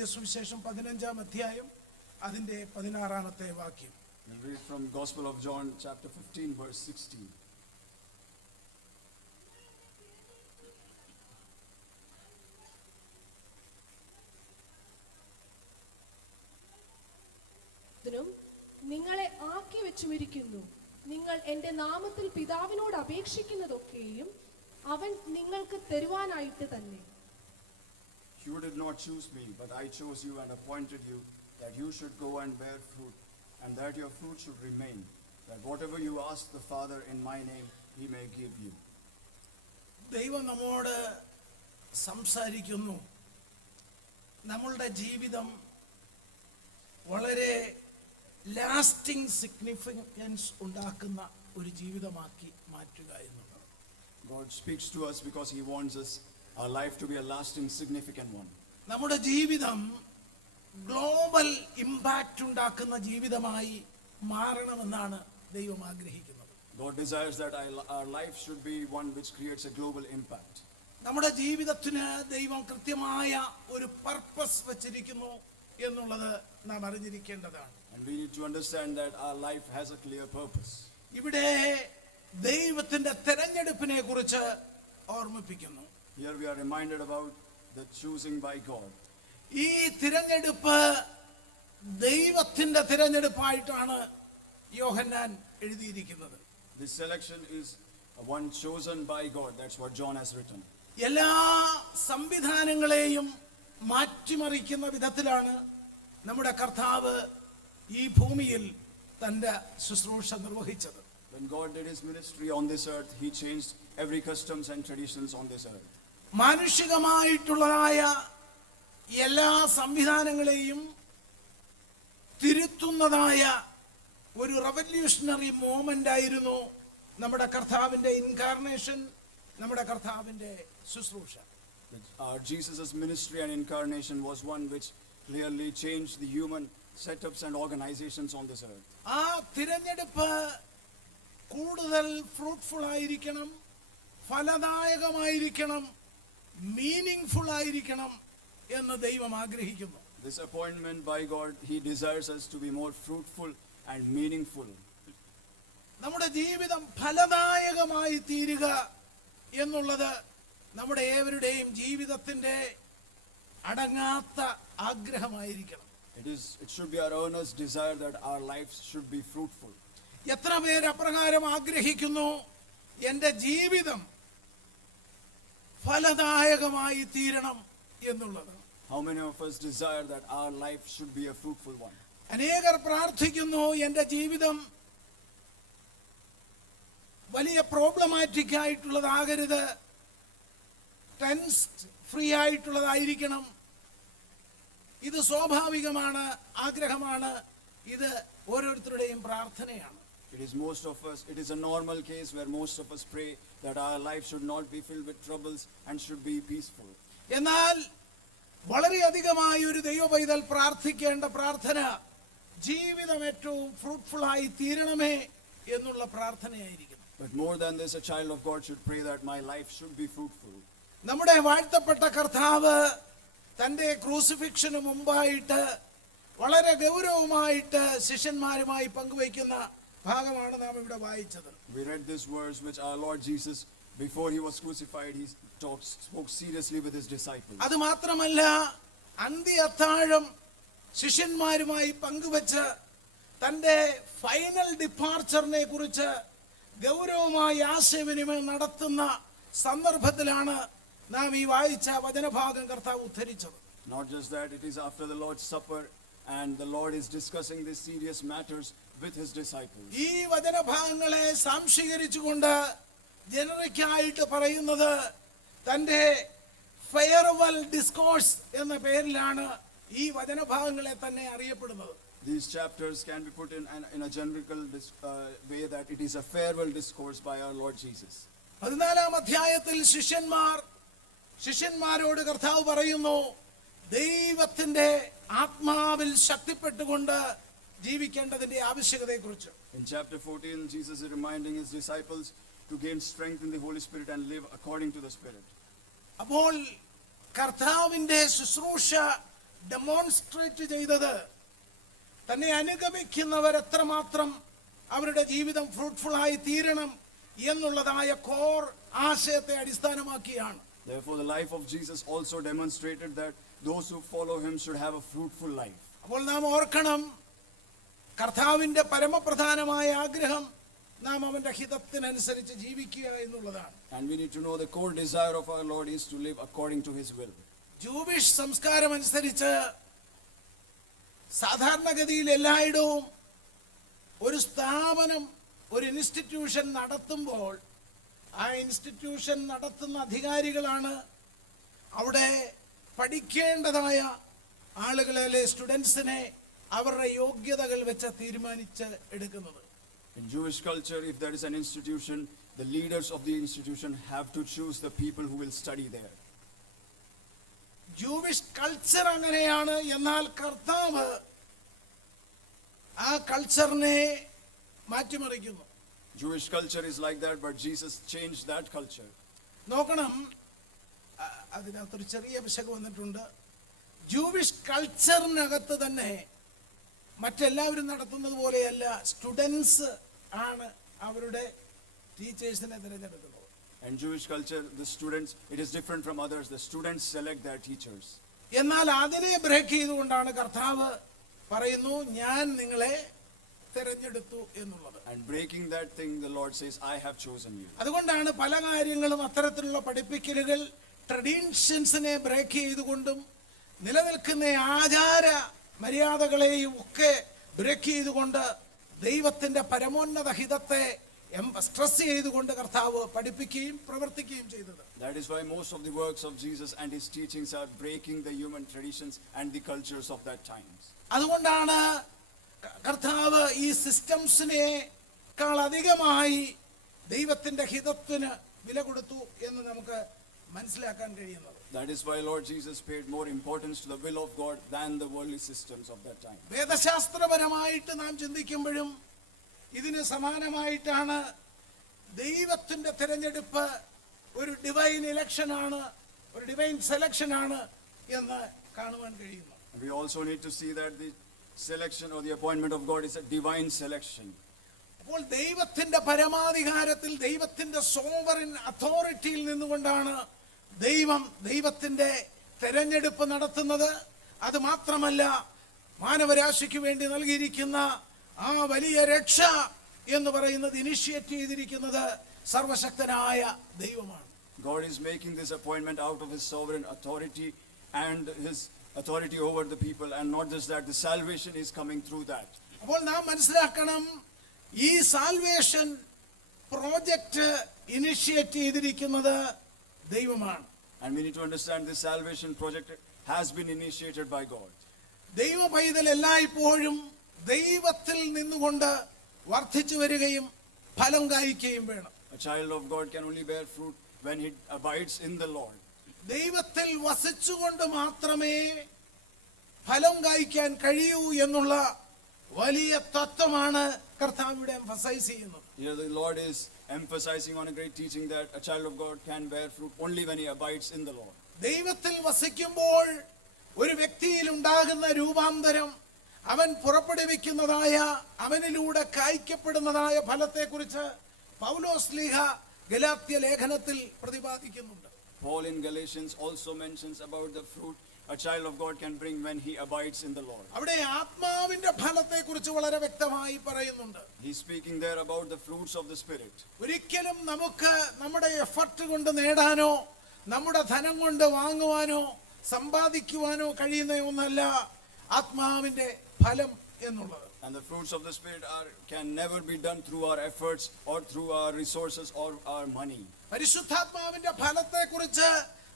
എഴുതിയ സുവിശേഷം 15-ാം അധ്യായം അതിന്റെ 16-ാമത്തെ വാക്യം. We'll read from Gospel of John chapter 15 verse 16. നിങ്ങളെ ആക്കി വെച്ചുമിരിക്കുന്നു. നിങ്ങൾ എന്റെ നാമത്തിൽ പിതാവിനോട് അപേക്ഷിക്കുന്നതൊക്കെയും അവൻ നിങ്ങൾക്ക് തരുവാനായിട്ട് തന്നെ. You did not choose me, but I chose you and appointed you that you should go and bear fruit, and that your fruit should remain, that whatever you ask the Father in my name, he may give you. ദൈവം നമ്മോട് സംസാരിക്കുന്നു. നമ്മളുടെ ജീവിതം വളരെ lasting significance ഉണ്ടാക്കുന്ന ഒരു ജീവിതമാക്കി മാറ്റുക എന്നുള്ളത്. God speaks to us because he wants our life to be a lasting, significant one. നമ്മുടെ ജീവിതം ഗ്ലോബൽ ഇമ്പാക്റ്റ് ഉണ്ടാക്കുന്ന ജീവിതമായി മാറണമെന്നാണ് ദൈവം ആഗ്രഹിക്കുന്നത്. God desires that our life should be one which creates a global impact. നമ്മുടെ ജീവിതത്തിന് ദൈവം കൃത്യമായ ഒരു പർപ്പസ് വച്ചിരിക്കുന്നു എന്നുള്ളത് നാം അറിഞ്ഞിരിക്കേണ്ടതാണ്. And we need to understand that our life has a clear purpose. ഇവിടെ ദൈവത്തിന്റെ തെരഞ്ഞെടുപ്പിനെ കുറിച്ച് ഓർമ്മിപ്പിക്കുന്നു. Here we are reminded about the choosing by God. ഈ തിരഞ്ഞെടുപ്പ് ദൈവത്തിന്റെ തിരഞ്ഞെടുപ്പായിട്ടാണ് യോഹന്നാൻ എഴുതിയിരിക്കുന്നത്. This selection is one chosen by God. That's what John has written. എല്ലാ സംവിധാനങ്ങളെയും മാറ്റിമറിക്കുന്ന വിധത്തിലാണ് നമ്മുടെ കർത്താവ് ഈ ഭൂമിയിൽ തന്റെ ശുശ്രൂഷ നിർവഹിച്ചത്. When God did his ministry on this earth, he changed every customs and traditions on this earth. മാനുഷികമായിട്ടുള്ളതായ എല്ലാ സംവിധാനങ്ങളെയും തിരുത്തുന്നതായ ഒരു റവല്യൂഷണറി മോമെന്റ് ആയിരുന്നു നമ്മുടെ കർത്താവിന്റെ ഇൻകാർണേഷൻ, നമ്മുടെ കർത്താവിന്റെ ശുശ്രൂഷ. Our Jesus' ministry and incarnation was one which clearly changed the human setups and organizations on this earth. ആ തിരഞ്ഞെടുപ്പ് കൂടുതൽ ഫ്രൂട്ട്ഫുൾ ആയിരിക്കണം, ഫലദായകമായിരിക്കണം, മീനിങ്ഫുൾ ആയിരിക്കണം എന്ന് ദൈവം ആഗ്രഹിക്കുന്നു. This appointment by God, he desires us to be more fruitful and meaningful. നമ്മുടെ ജീവിതം ഫലദായകമായി തീരുക എന്നുള്ളത് നമ്മുടെ ഏവരുടെയും ജീവിതത്തിന്റെ അടങ്ങാത്ത ആഗ്രഹമായിരിക്കണം. It should be our earnest desire that our lives should be fruitful. എത്ര പേര് അപ്രകാരം ആഗ്രഹിക്കുന്നു? എൻ്റെ ജീവിതം ഫലദായകമായി തീരണം എന്നുള്ളത്. How many of us desire that our life should be a fruitful one? അനേകർ പ്രാർത്ഥിക്കുന്നു, എൻ്റെ ജീവിതം വലിയ പ്രോബ്ലമാറ്റിക് ആയിട്ടുള്ളതാകരുത്, ടെൻസ് ഫ്രീ ആയിട്ടുള്ളതായിരിക്കണം. ഇത് സ്വാഭാവികമാണ്, ആഗ്രഹമാണ്, ഇത് ഓരോരുത്തരുടെയും പ്രാർത്ഥനയാണ്. It is a normal case where most of us pray that our life should not be filled with troubles and should be peaceful. എന്നാൽ വളരെയധികമായി ഒരു ദൈവ പൈതൽ പ്രാർത്ഥിക്കേണ്ട പ്രാർത്ഥന ജീവിതം ഏറ്റവും ഫ്രൂട്ട്ഫുൾ ആയി തീരണമേ എന്നുള്ള പ്രാർത്ഥനയായിരിക്കും. But more than this, a child of God should pray that my life should be fruitful. നമ്മുടെ വാഴ്ത്തപ്പെട്ട കർത്താവ് തന്റെ ക്രൂസിഫിക്ഷന് മുമ്പായിട്ട് വളരെ ഗൗരവമായിട്ട് ശിഷ്യന്മാരുമായി പങ്കുവയ്ക്കുന്ന ഭാഗമാണ് നാം ഇവിടെ വായിച്ചത്. We read this verse which our Lord Jesus, before he was crucified, he spoke seriously with his disciples. അത് മാത്രമല്ല, അന്ത്യ അത്താഴം ശിഷ്യന്മാരുമായി പങ്കുവച്ച് തന്റെ ഫൈനൽ ഡിപ്പാർച്ചറിനെ കുറിച്ച് ഗൗരവമായി ആശയവിനിമയം നടത്തുന്ന സന്ദർഭത്തിലാണ് നാം ഈ വായിച്ച വചനഭാഗം കർത്താവ് ഉദ്ധരിച്ചത്. Not just that, it is after the Lord's Supper and the Lord is discussing these serious matters with his disciples. ഈ വചനഭാഗങ്ങളെ സാംശീകരിച്ചുകൊണ്ട് ജനറിക്കായിട്ട് പറയുന്നത് തന്റെ ഫെയർവെൽ ഡിസ്കോഴ്സ് എന്ന പേരിലാണ് ഈ വചനഭാഗങ്ങളെ തന്നെ അറിയപ്പെടുന്നത്. These chapters can be put in a generical way that it is a farewell discourse by our Lord Jesus. 14-ാം അധ്യായത്തിൽ ശിഷ്യന്മാരോട് കർത്താവ് പറയുന്നു, ദൈവത്തിന്റെ ആത്മാവിൽ ശക്തിപ്പെട്ടുകൊണ്ട് ജീവിക്കേണ്ടതിന്റെ ആവശ്യകതയെക്കുറിച്ച്. In chapter 14, Jesus is reminding his disciples to gain strength in the Holy Spirit and live according to the Spirit. അപ്പോൾ കർത്താവിന്റെ ശുശ്രൂഷ demonstrate ചെയ്തത് തന്നെ അനുഗമിക്കുന്നവർ എത്രമാത്രം അവരുടെ ജീവിതം ഫ്രൂട്ട്ഫുൾ ആയി തീരണം എന്നുള്ളതായ കോർ ആശയത്തെ അടിസ്ഥാനമാക്കിയാണ്. Therefore, the life of Jesus also demonstrated that those who follow him should have a fruitful life. അപ്പോൾ നാം ഓർക്കണം, കർത്താവിന്റെ പരമപ്രധാനമായ ആഗ്രഹം നാം അവന്റെ ഹിതത്തിനനുസരിച്ച് ജീവിക്കുക എന്നുള്ളതാണ്. And we need to know the core desire of our Lord is to live according to his will. Jewish സംസ്കാരം അനുസരിച്ച് സാധാരണഗതിയിൽ എല്ലായിടവും ഒരു സ്ഥാപനം, ഒരു ഇൻസ്റ്റിറ്റ്യൂഷൻ നടത്തുമ്പോൾ ആ ഇൻസ്റ്റിറ്റ്യൂഷൻ നടത്തുന്ന അധികാരികളാണ് അവിടെ പഠിക്കേണ്ടതായ ആളുകളെ, അല്ലെ സ്റ്റുഡൻസിനെ അവരുടെ യോഗ്യതകൾ വെച്ച് തീരുമാനിച്ച് എടുക്കുന്നത്. In Jewish culture, if there is an institution, the leaders of the institution have to choose the people who will study there. Jewish culture അങ്ങനെയാണ്. എന്നാൽ കർത്താവ് ആ കൾച്ചറിനെ മാറ്റിമറിക്കുന്നു. Jewish culture is like that, but Jesus changed that culture. നോക്കണം, അതിനകത്തൊരു ചെറിയ പിശക് വന്നിട്ടുണ്ട്. Jewish കൾച്ചറിനകത്ത് തന്നെ മറ്റെല്ലാവരും നടത്തുന്നത് പോലെയല്ല, സ്റ്റുഡൻസ് ആണ് അവരുടെ ടീച്ചേഴ്സിനെ തിരഞ്ഞെടുക്കുന്നത്. And Jewish culture, the students, it is different from others. The students select their teachers. എന്നാൽ അതിനെ ബ്രേക്ക് ചെയ്തുകൊണ്ടാണ് കർത്താവ് പറയുന്നു, ഞാൻ നിങ്ങളെ തിരഞ്ഞെടുത്തു എന്നുള്ളത്. And breaking that thing, the Lord says, I have chosen you. അതുകൊണ്ടാണ് പല കാര്യങ്ങളും അത്തരത്തിലുള്ള പഠിപ്പിക്കലുകൾ ട്രഡീഷൻസിനെ ബ്രേക്ക് ചെയ്തുകൊണ്ടും നിലനിൽക്കുന്ന ആചാര മര്യാദകളെയും ഒക്കെ ബ്രേക്ക് ചെയ്തുകൊണ്ട് ദൈവത്തിന്റെ പരമോന്നത ഹിതത്തെ സ്ട്രെസ് ചെയ്തുകൊണ്ട് കർത്താവ് പഠിപ്പിക്കുകയും പ്രവർത്തിക്കുകയും ചെയ്തത്. That is why most of the works of Jesus and his teachings are breaking the human traditions and the cultures of that times. അതുകൊണ്ടാണ് കർത്താവ് ഈ സിസ്റ്റംസിനേക്കാൾ അധികമായി ദൈവത്തിന്റെ ഹിതത്തിന് വില കൊടുത്തു എന്ന് നമുക്ക് മനസ്സിലാക്കാൻ കഴിയുന്നത്. That is why Lord Jesus paid more importance to the will of God than the worldly systems of that time. വേദശാസ്ത്രപരമായിട്ട് നാം ചിന്തിക്കുമ്പോഴും ഇതിന് സമാനമായിട്ടാണ് ദൈവത്തിന്റെ തിരഞ്ഞെടുപ്പ് ഒരു ഡിവൈൻ ഇലക്ഷനാണ്, ഒരു ഡിവൈൻ സെലക്ഷനാണ് എന്ന് കാണുവാൻ കഴിയുന്നു. We also need to see that the selection or the appointment of God is a divine selection. അപ്പോൾ ദൈവത്തിന്റെ പരമാധികാരത്തിൽ, ദൈവത്തിന്റെ സോവറിൻ അതോറിറ്റിയിൽ നിന്നുകൊണ്ടാണ് ദൈവത്തിന്റെ തെരഞ്ഞെടുപ്പ് നടത്തുന്നത്. അത് മാത്രമല്ല, മാനവരാശിക്ക് വേണ്ടി നൽകിയിരിക്കുന്ന ആ വലിയ രക്ഷ എന്ന് പറയുന്നത് ഇനിഷ്യേറ്റ് ചെയ്തിരിക്കുന്നത് സർവശക്തനായ ദൈവമാണ്. God is making this appointment out of his sovereign authority and his authority over the people, and not just that, the salvation is coming through that. അപ്പോൾ നാം മനസ്സിലാക്കണം, ഈ സാൽവേഷൻ പ്രോജക്റ്റ് ഇനിഷ്യേറ്റ് ചെയ്തിരിക്കുന്നത് ദൈവമാണ്. And we need to understand this salvation project has been initiated by God. ദൈവ പൈതൽ എല്ലായ്പ്പോഴും ദൈവത്തിൽ നിന്നുകൊണ്ട് വർദ്ധിച്ചു വരികയും ഫലം കായ്ക്കുകയും വേണം. A child of God can only bear fruit when he abides in the Lord. ദൈവത്തിൽ വസിച്ചുകൊണ്ട് മാത്രമേ ഫലം കായ്ക്കാൻ കഴിയൂ എന്നുള്ള വലിയ തത്വമാണ് കർത്താവ് ഇവിടെ എംഫസൈസ് ചെയ്യുന്നത്. Here the Lord is emphasizing on a great teaching that a child of God can bear fruit only when he abides in the Lord. ദൈവത്തിൽ വസിക്കുമ്പോൾ ഒരു വ്യക്തിയിൽ ഉണ്ടാകുന്ന രൂപാന്തരം, അവൻ പുറപ്പെടുവിക്കുന്നതായ, അവനിലൂടെ കായ്ക്കപ്പെടുന്നതായ ഫലത്തെക്കുറിച്ച് പൗലോസ്ലീഹ ഗലാത്യ ലേഖനത്തിൽ പ്രതിപാദിക്കുന്നുണ്ട്. Paul in Galatians also mentions about the fruit a child of God can bring when he abides in the Lord. അവിടെ ആത്മാവിന്റെ ഫലത്തെക്കുറിച്ച് വളരെ വ്യക്തമായി പറയുന്നുണ്ട്. He's speaking there about the fruits of the Spirit. ഒരിക്കലും നമുക്ക് നമ്മുടെ എഫർട്ട് കൊണ്ട് നേടാനോ നമ്മുടെ ധനം കൊണ്ട് വാങ്ങുവാനോ സമ്പാദിക്കുവാനോ കഴിയുന്ന ഒന്നല്ല ആത്മാവിന്റെ ഫലം എന്നുള്ളത്. And the fruits of the Spirit can never be done through our efforts or through our resources or our money. പരിശുദ്ധാത്മാവിന്റെ ഫലത്തെക്കുറിച്ച്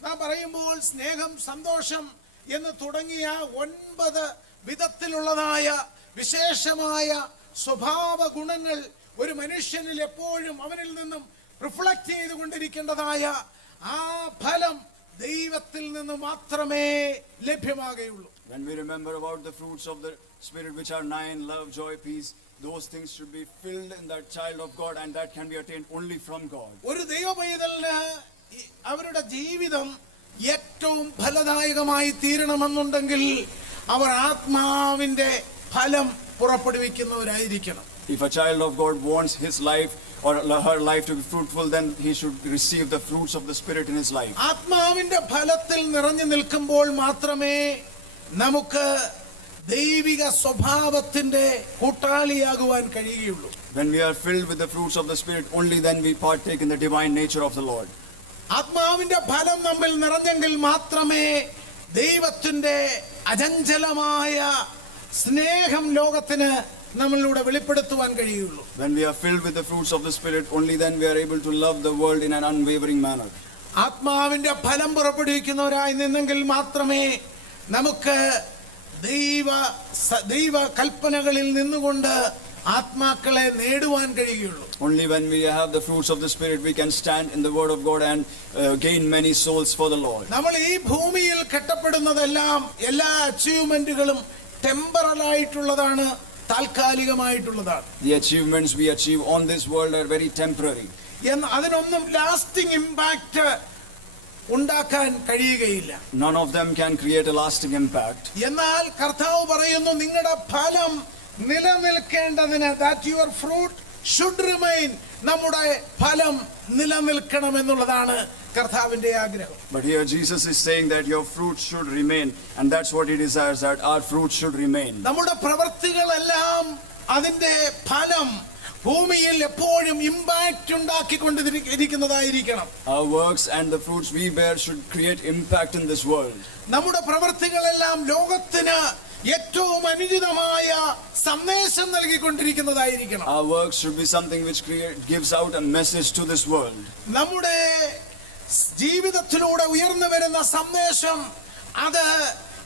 നാം പറയുമ്പോൾ സ്നേഹം, സന്തോഷം എന്ന് തുടങ്ങിയ 9 വിധത്തിലുള്ളതായ വിശേഷമായ സ്വഭാവ ഗുണങ്ങൾ ഒരു മനുഷ്യനിൽ എപ്പോഴും അവനിൽ നിന്നും റിഫ്ലക്ട് ചെയ്തുകൊണ്ടിരിക്കേണ്ടതായ ആ ഫലം ദൈവത്തിൽ നിന്ന് മാത്രമേ ലഭ്യമാകുകയുള്ളൂ. When we remember about the fruits of the Spirit, which are 9, love, joy, peace, those things should be filled in that child of God, and that can be attained only from God. ഒരു ദൈവപൈതലിന് അവരുടെ ജീവിതം ഏറ്റവും ഫലദായകമായി തീരണമെന്നുണ്ടെങ്കിൽ അവർ ആത്മാവിന്റെ ഫലം പുറപ്പെടുവിക്കുന്നവരായിരിക്കണം. If a child of God wants his life or her life to be fruitful, then he should receive the fruits of the Spirit in his life. ആത്മാവിന്റെ ഫലത്തിൽ നിറഞ്ഞു നിൽക്കുമ്പോൾ മാത്രമേ നമുക്ക് ദൈവിക സ്വഭാവത്തിന്റെ കൂട്ടാളിയാകുവാൻ കഴിയുകയുള്ളൂ. When we are filled with the fruits of the Spirit, only then we partake in the divine nature of the Lord. ആത്മാവിന്റെ ഫലം നമ്മിൽ നിറഞ്ഞെങ്കിൽ മാത്രമേ ദൈവത്തിന്റെ അചഞ്ചലമായ സ്നേഹം ലോകത്തിന് നമ്മളിലൂടെ വെളിപ്പെടുത്തുവാൻ കഴിയുള്ളൂ. When we are filled with the fruits of the Spirit, only then we are able to love the world in an unwavering manner. ആത്മാവിന്റെ ഫലം പുറപ്പെടുവിക്കുന്നവരായി നിന്നെങ്കിൽ മാത്രമേ നമുക്ക് ദൈവ കൽപ്പനകളിൽ നിന്നുകൊണ്ട് ആത്മാക്കളെ നേടുവാൻ കഴിയുള്ളൂ. Only when we have the fruits of the Spirit, we can stand in the Word of God and gain many souls for the Lord. നമ്മൾ ഈ ഭൂമിയിൽ കെട്ടപ്പെടുന്നതെല്ലാം എല്ലാ അച്ചീവ്മെന്റുകളും ടെമ്പറൽ ആയിട്ടുള്ളതാണ്, താൽക്കാലികമായിട്ടുള്ളതാണ്. The achievements we achieve on this world are very temporary. അതിനൊന്നും lasting impact ഉണ്ടാക്കാൻ കഴിയുകയില്ല. None of them can create a lasting impact. എന്നാൽ കർത്താവ് പറയുന്നു, നിങ്ങളുടെ ഫലം നിലനിൽക്കേണ്ടതിന്, that your fruit should remain, നമ്മുടെ ഫലം നിലനിൽക്കണം എന്നുള്ളതാണ് കർത്താവിന്റെ ആഗ്രഹം. But here Jesus is saying that your fruit should remain, and that's what he desires, that our fruit should remain. നമ്മുടെ പ്രവൃത്തികളെല്ലാം അതിന്റെ ഫലം ഭൂമിയിൽ എപ്പോഴും impact ഉണ്ടാക്കിക്കൊണ്ടിരിക്കുന്നതായിരിക്കണം. Our works and the fruits we bear should create impact in this world. നമ്മുടെ പ്രവൃത്തികളെല്ലാം ലോകത്തിന് ഏറ്റവും അനുചിതമായ സന്ദേശം നൽകിക്കൊണ്ടിരിക്കുന്നതായിരിക്കണം. Our works should be something which gives out a message to this world. നമ്മുടെ ജീവിതത്തിലൂടെ ഉയർന്നു വരുന്ന സന്ദേശം അത്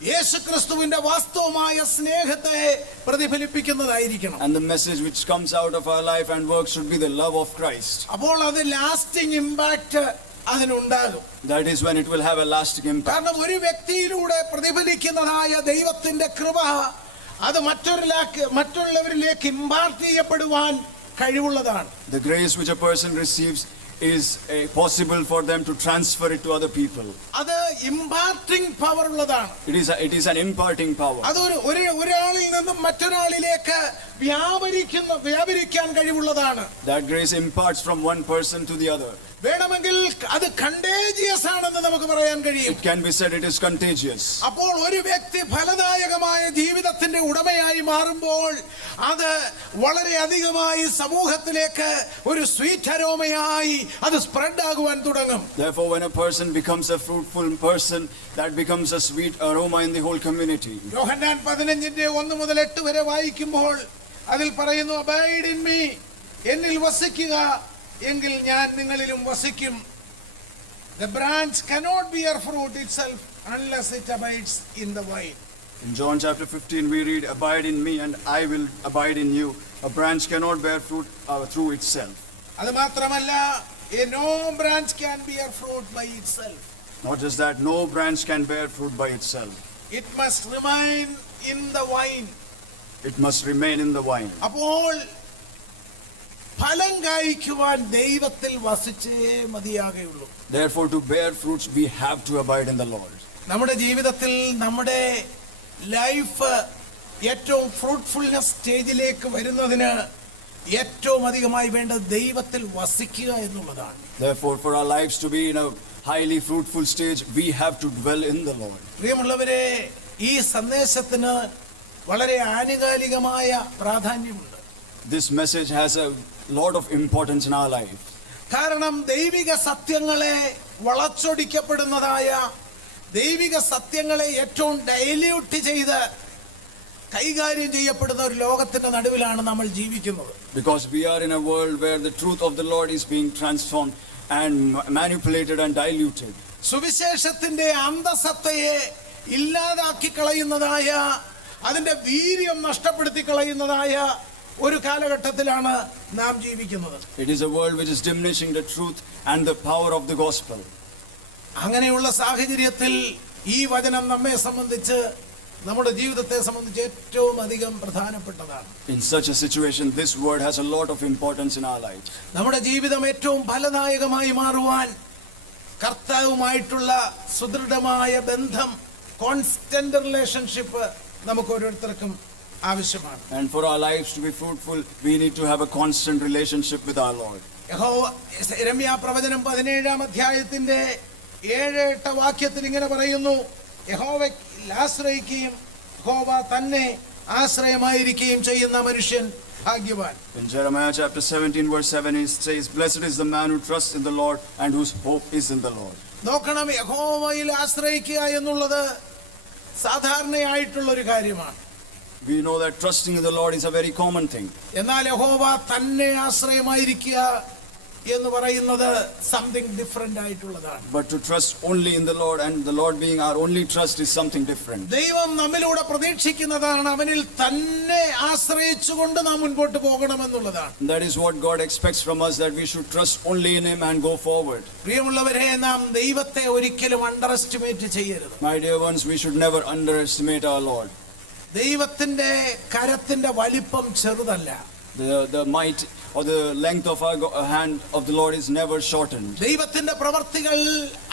യേശുക്രിസ്തുവിന്റെ വാസ്തവമായ സ്നേഹത്തെ പ്രതിഫലിപ്പിക്കുന്നതായിരിക്കണം. And the message which comes out of our life and work should be the love of Christ. അപ്പോൾ അത് ലാസ്റ്റിംഗ് ഇമ്പാക്ട് അതിനുണ്ടാകും. That is when it will have a lasting impact. കാരണം ഒരു വ്യക്തിയിലൂടെ പ്രതിഫലിക്കുന്നതായ ദൈവത്തിന്റെ കൃപ അത് മറ്റുള്ളവരിലേക്ക് impart ചെയ്യപ്പെടുവാൻ കഴിവുള്ളതാണ്. The grace which a person receives is possible for them to transfer it to other people. അത് ഇമ്പാർട്ടിംഗ് പവർ ഉള്ളതാണ്. It is an imparting power. അത് ഒരാളിൽ നിന്നും മറ്റൊരാളിലേക്ക് വ്യാപരിക്കാൻ കഴിവുള്ളതാണ്. That grace imparts from one person to the other. വേണമെങ്കിൽ അത് contagious ആണെന്ന് നമുക്ക് പറയാൻ കഴിയും. It can be said it is contagious. അപ്പോൾ ഒരു വ്യക്തി ഫലദായകമായ ജീവിതത്തിന്റെ ഉടമയായി മാറുമ്പോൾ അത് വളരെ അധികമായി സമൂഹത്തിലേക്ക് ഒരു സ്വീറ്റ് അരോമയായി അത് സ്പ്രെഡ് ആകുവാൻ തുടങ്ങും. Therefore, when a person becomes a fruitful person, that becomes a sweet aroma in the whole community. യോഹന്നാൻ 15:1-8 വരെ വായിക്കുമ്പോൾ അതിൽ പറയുന്നു, അബൈഡ് ഇൻ മീ, എന്നിൽ വസിക്കുക, എങ്കിൽ ഞാൻ നിങ്ങളിലും വസിക്കും. The branch cannot bear fruit itself unless it abides in the vine. In John chapter 15 we read, abide in me and I will abide in you. A branch cannot bear fruit through itself. അത് മാത്രമല്ല, no branch can bear fruit by itself. Not just that, no branch can bear fruit by itself. It must remain in the vine. It must remain in the vine. അപ്പോൾ ഫലം കായ്ക്കുവാൻ ദൈവത്തിൽ വസിച്ചേ മതിയാകുള്ളൂ. Therefore, to bear fruits we have to abide in the Lord. നമ്മുടെ ജീവിതത്തിൽ നമ്മുടെ life ഏറ്റവും fruitfulness സ്റ്റേജിലേക്ക് വരുന്നതിന് ഏറ്റവും അധികമായി വേണ്ടത് ദൈവത്തിൽ വസിക്കുക എന്നുള്ളതാണ്. Therefore, for our lives to be in a highly fruitful stage, we have to dwell in the Lord. പ്രിയമുള്ളവരെ, ഈ സന്ദേശത്തിന് വളരെ ആനുകാലികമായ പ്രാധാന്യമുണ്ട്. This message has a lot of importance in our life. കാരണം ദൈവിക സത്യങ്ങളെ വളച്ചൊടിക്കപ്പെടുന്നതായ ദൈവിക സത്യങ്ങളെ ഏറ്റവും ഡൈല്യൂട്ട് ചെയ്ത് കൈകാര്യം ചെയ്യപ്പെടുന്ന ഒരു ലോകത്തിന്റെ നടുവിലാണ് നമ്മൾ ജീവിക്കുന്നത്. Because we are in a world where the truth of the Lord is being transformed and manipulated and diluted. സുവിശേഷത്തിന്റെ അന്തസത്തയെ ഇല്ലാതാക്കി കളയുന്നതായ, അതിന്റെ വീര്യം നഷ്ടപ്പെടുത്തി കളയുന്നതായ ഒരു കാലഘട്ടത്തിലാണ് നാം ജീവിക്കുന്നത്. It is a world which is diminishing the truth and the power of the gospel. അങ്ങനെയുള്ള സാഹചര്യത്തിൽ ഈ വചനം നമ്മെ സംബന്ധിച്ച്, നമ്മുടെ ജീവിതത്തെ സംബന്ധിച്ച് ഏറ്റവും അധികം പ്രധാനപ്പെട്ടതാണ്. In such a situation, this word has a lot of importance in our lives. നമ്മുടെ ജീവിതം ഏറ്റവും ഫലദായകമായി മാറുവാൻ കർത്താവുമായിട്ടുള്ള സുദൃഢമായ ബന്ധം, കോൺസ്റ്റന്റ് റിലേഷൻഷിപ്പ് നമുക്ക് ഓരോരുത്തർക്കും ആവശ്യമാണ്. And for our lives to be fruitful, we need to have a constant relationship with our Lord. യെരമ്യാ പ്രവചനം 17-ാം അധ്യായത്തിന്റെ 7-8 വാക്യത്തിൽ ഇങ്ങനെ പറയുന്നു, യഹോവയിൽ ആശ്രയിക്കുകയും യഹോവ തന്നെ ആശ്രയമായിരിക്കുകയും ചെയ്യുന്ന മനുഷ്യൻ ഭാഗ്യവാൻ. In Jeremiah chapter 17 verse 7 it says, "Blessed is the man who trusts in the Lord and whose hope is in the Lord." നോക്കണം, യഹോവയിൽ ആശ്രയിക്കുക എന്നുള്ളത് സാധാരണയായിട്ടുള്ള ഒരു കാര്യമാണ്. We know that trusting in the Lord is a very common thing. എന്നാൽ യഹോവ തന്നെ ആശ്രയമായിരിക്കുക എന്ന് പറയുന്നത് സംതിങ് ഡിഫറെന്റ് ആയിട്ടുള്ളതാണ്. But to trust only in the Lord and the Lord being our only trust is something different. ദൈവം നമ്മിലൂടെ പ്രതീക്ഷിക്കുന്നതാണ് അവനിൽ തന്നെ ആശ്രയിച്ചുകൊണ്ട് നാം മുൻപോട്ട് പോകണമെന്നുള്ളതാണ്. That is what God expects from us, that we should trust only in Him and go forward. പ്രിയമുള്ളവരെ, നാം ദൈവത്തെ ഒരിക്കലും അണ്ടർ എസ്റ്റിമേറ്റ് ചെയ്യരുത്. My dear ones, we should never underestimate our Lord. ദൈവത്തിന്റെ കരത്തിന്റെ വലിപ്പം ചെറുതല്ല. The might or the length of our hand of the Lord is never shortened. ദൈവത്തിന്റെ പ്രവർത്തികൾ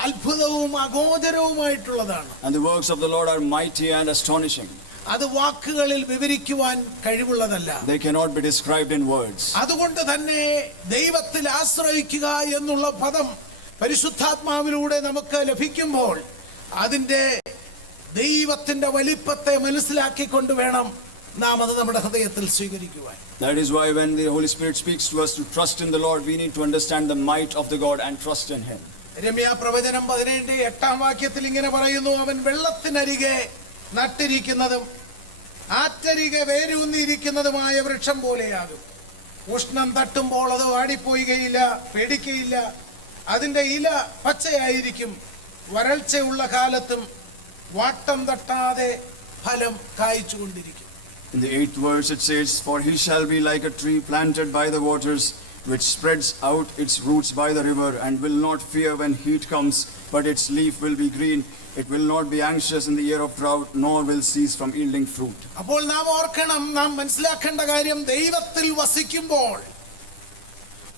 അത്ഭുതവും അഗോചരവുമായിട്ടുള്ളതാണ്. And the works of the Lord are mighty and astonishing. അത് വാക്കുകളിൽ വിവരിക്കുവാൻ കഴിവുള്ളതല്ല. They cannot be described in words. അതുകൊണ്ട് തന്നെ ദൈവത്തിൽ ആശ്രയിക്കുക എന്നുള്ള പദം പരിശുദ്ധാത്മാവിലൂടെ നമുക്ക് ലഭിക്കുമ്പോൾ അതിന്റെ ദൈവത്തിന്റെ വലിപ്പത്തെ മനസ്സിലാക്കിക്കൊണ്ട് വേണം നാം അത് നമ്മുടെ ഹൃദയത്തിൽ സ്വീകരിക്കുവാൻ. That is why when the Holy Spirit speaks to us to trust in the Lord, we need to understand the might of the God and trust in Him. യെരമ്യാ പ്രവചനം 17-8 വാക്യത്തിൽ ഇങ്ങനെ പറയുന്നു, അവൻ വെള്ളത്തിനരികെ നട്ടിരിക്കുന്നതും ആറ്റരികെ വേരൂന്നിയിരിക്കുന്നതുമായ വൃക്ഷം പോലെയാകും. ഉഷ്ണം തട്ടുമ്പോൾ അത് വാടിപ്പോവുകയില്ല, പേടിക്കയില്ല. അതിന്റെ ഇല പച്ചയായിരിക്കും. വരൾച്ചയുള്ള കാലത്തും വാട്ടം തട്ടാതെ ഫലം കായ്ച്ചുകൊണ്ടിരിക്കും. In the 8th verse it says, "For he shall be like a tree planted by the waters, which spreads out its roots by the river, and will not fear when heat comes, but its leaf will be green. It will not be anxious in the year of drought, nor will cease from yielding fruit." അപ്പോൾ നാം ഓർക്കണം, നാം മനസ്സിലാക്കേണ്ട കാര്യം, ദൈവത്തിൽ വസിക്കുമ്പോൾ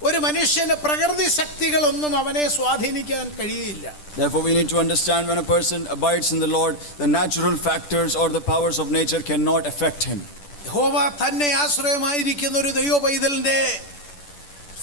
ഒരു മനുഷ്യന് പ്രകൃതി ശക്തികളൊന്നും അവനെ സ്വാധീനിക്കാൻ കഴിയില്ല. Therefore we need to understand, when a person abides in the Lord, the natural factors or the powers of nature cannot affect him. യഹോവ തന്നെ ആശ്രയമായിരിക്കുന്ന ഒരു ദൈവ പൈതലിന്റെ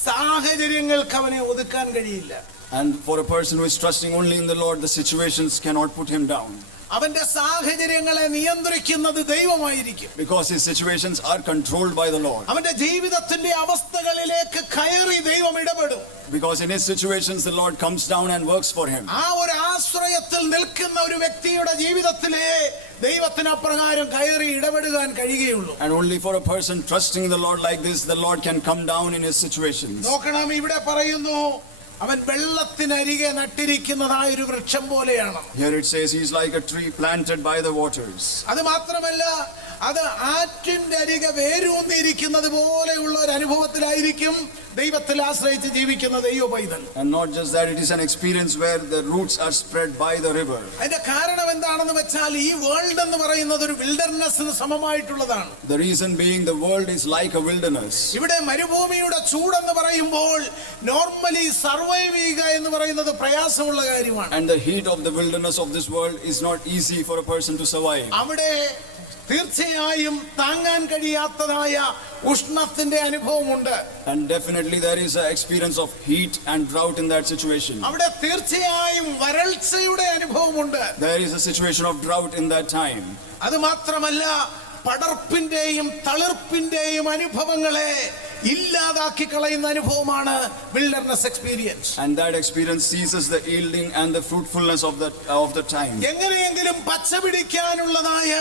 സാഹചര്യങ്ങൾക്ക് അവനെ ഒതുക്കാൻ കഴിയില്ല. And for a person who is trusting only in the Lord, the situations cannot put him down. അവന്റെ സാഹചര്യങ്ങളെ നിയന്ത്രിക്കുന്നത് ദൈവമായിരിക്കും. Because his situations are controlled by the Lord. അവന്റെ ജീവിതത്തിന്റെ അവസ്ഥകളിലേക്ക് കയറി ദൈവം ഇടപെടും. Because in his situations the Lord comes down and works for him. ആ ഒരു ആശ്രയത്തിൽ നിൽക്കുന്ന ഒരു വ്യക്തിയുടെ ജീവിതത്തിലെ ദൈവത്തിന് അപ്രകാരം കയറി ഇടപെടുവാൻ കഴിയുകയുള്ളൂ. And only for a person trusting the Lord like this, the Lord can come down in his situations. നോക്കണം, ഇവിടെ പറയുന്നു അവൻ വെള്ളത്തിനരികെ നട്ടിരിക്കുന്നതായ ഒരു വൃക്ഷം പോലെയാണ്. Here it says he is like a tree planted by the waters. അത് മാത്രമല്ല, അത് ആറ്റിന്റെ അരികെ വേരൂന്നിരിക്കുന്നത് പോലെയുള്ള ഒരു അനുഭവത്തിലായിരിക്കും ദൈവത്തിൽ ആശ്രയിച്ച് ജീവിക്കുന്ന ദൈവ പൈതൽ. And not just that, it is an experience where the roots are spread by the river. അതിന്റെ കാരണം എന്താണെന്ന് വെച്ചാൽ, ഈ വേൾഡ് എന്ന് പറയുന്നത് ഒരു വിൽഡർനെസ്സിന് സമമായിട്ടുള്ളതാണ്. The reason being, the world is like a wilderness. ഇവിടെ മരുഭൂമിയുടെ ചൂടെന്ന് പറയുമ്പോൾ നോർമലി സർവൈവ് ചെയ്യുക എന്ന് പറയുന്നത് പ്രയാസമുള്ള കാര്യമാണ്. And the heat of the wilderness of this world is not easy for a person to survive. അവിടെ തീർച്ചയായും താങ്ങാൻ കഴിയാത്തതായ ഉഷ്ണത്തിന്റെ അനുഭവമുണ്ട്. And definitely there is an experience of heat and drought in that situation. അവിടെ തീർച്ചയായും വരൾച്ചയുടെ അനുഭവമുണ്ട്. There is a situation of drought in that time. അത് മാത്രമല്ല, പടർപ്പിന്റെയും തളിർപ്പിന്റെയും അനുഭവങ്ങളെ ഇല്ലാതാക്കി കളയുന്ന അനുഭവമാണ് wilderness experience. And that experience seizes the yielding and the fruitfulness of the time. എങ്ങനെയെങ്കിലും പച്ച പിടിക്കാനുള്ളതായ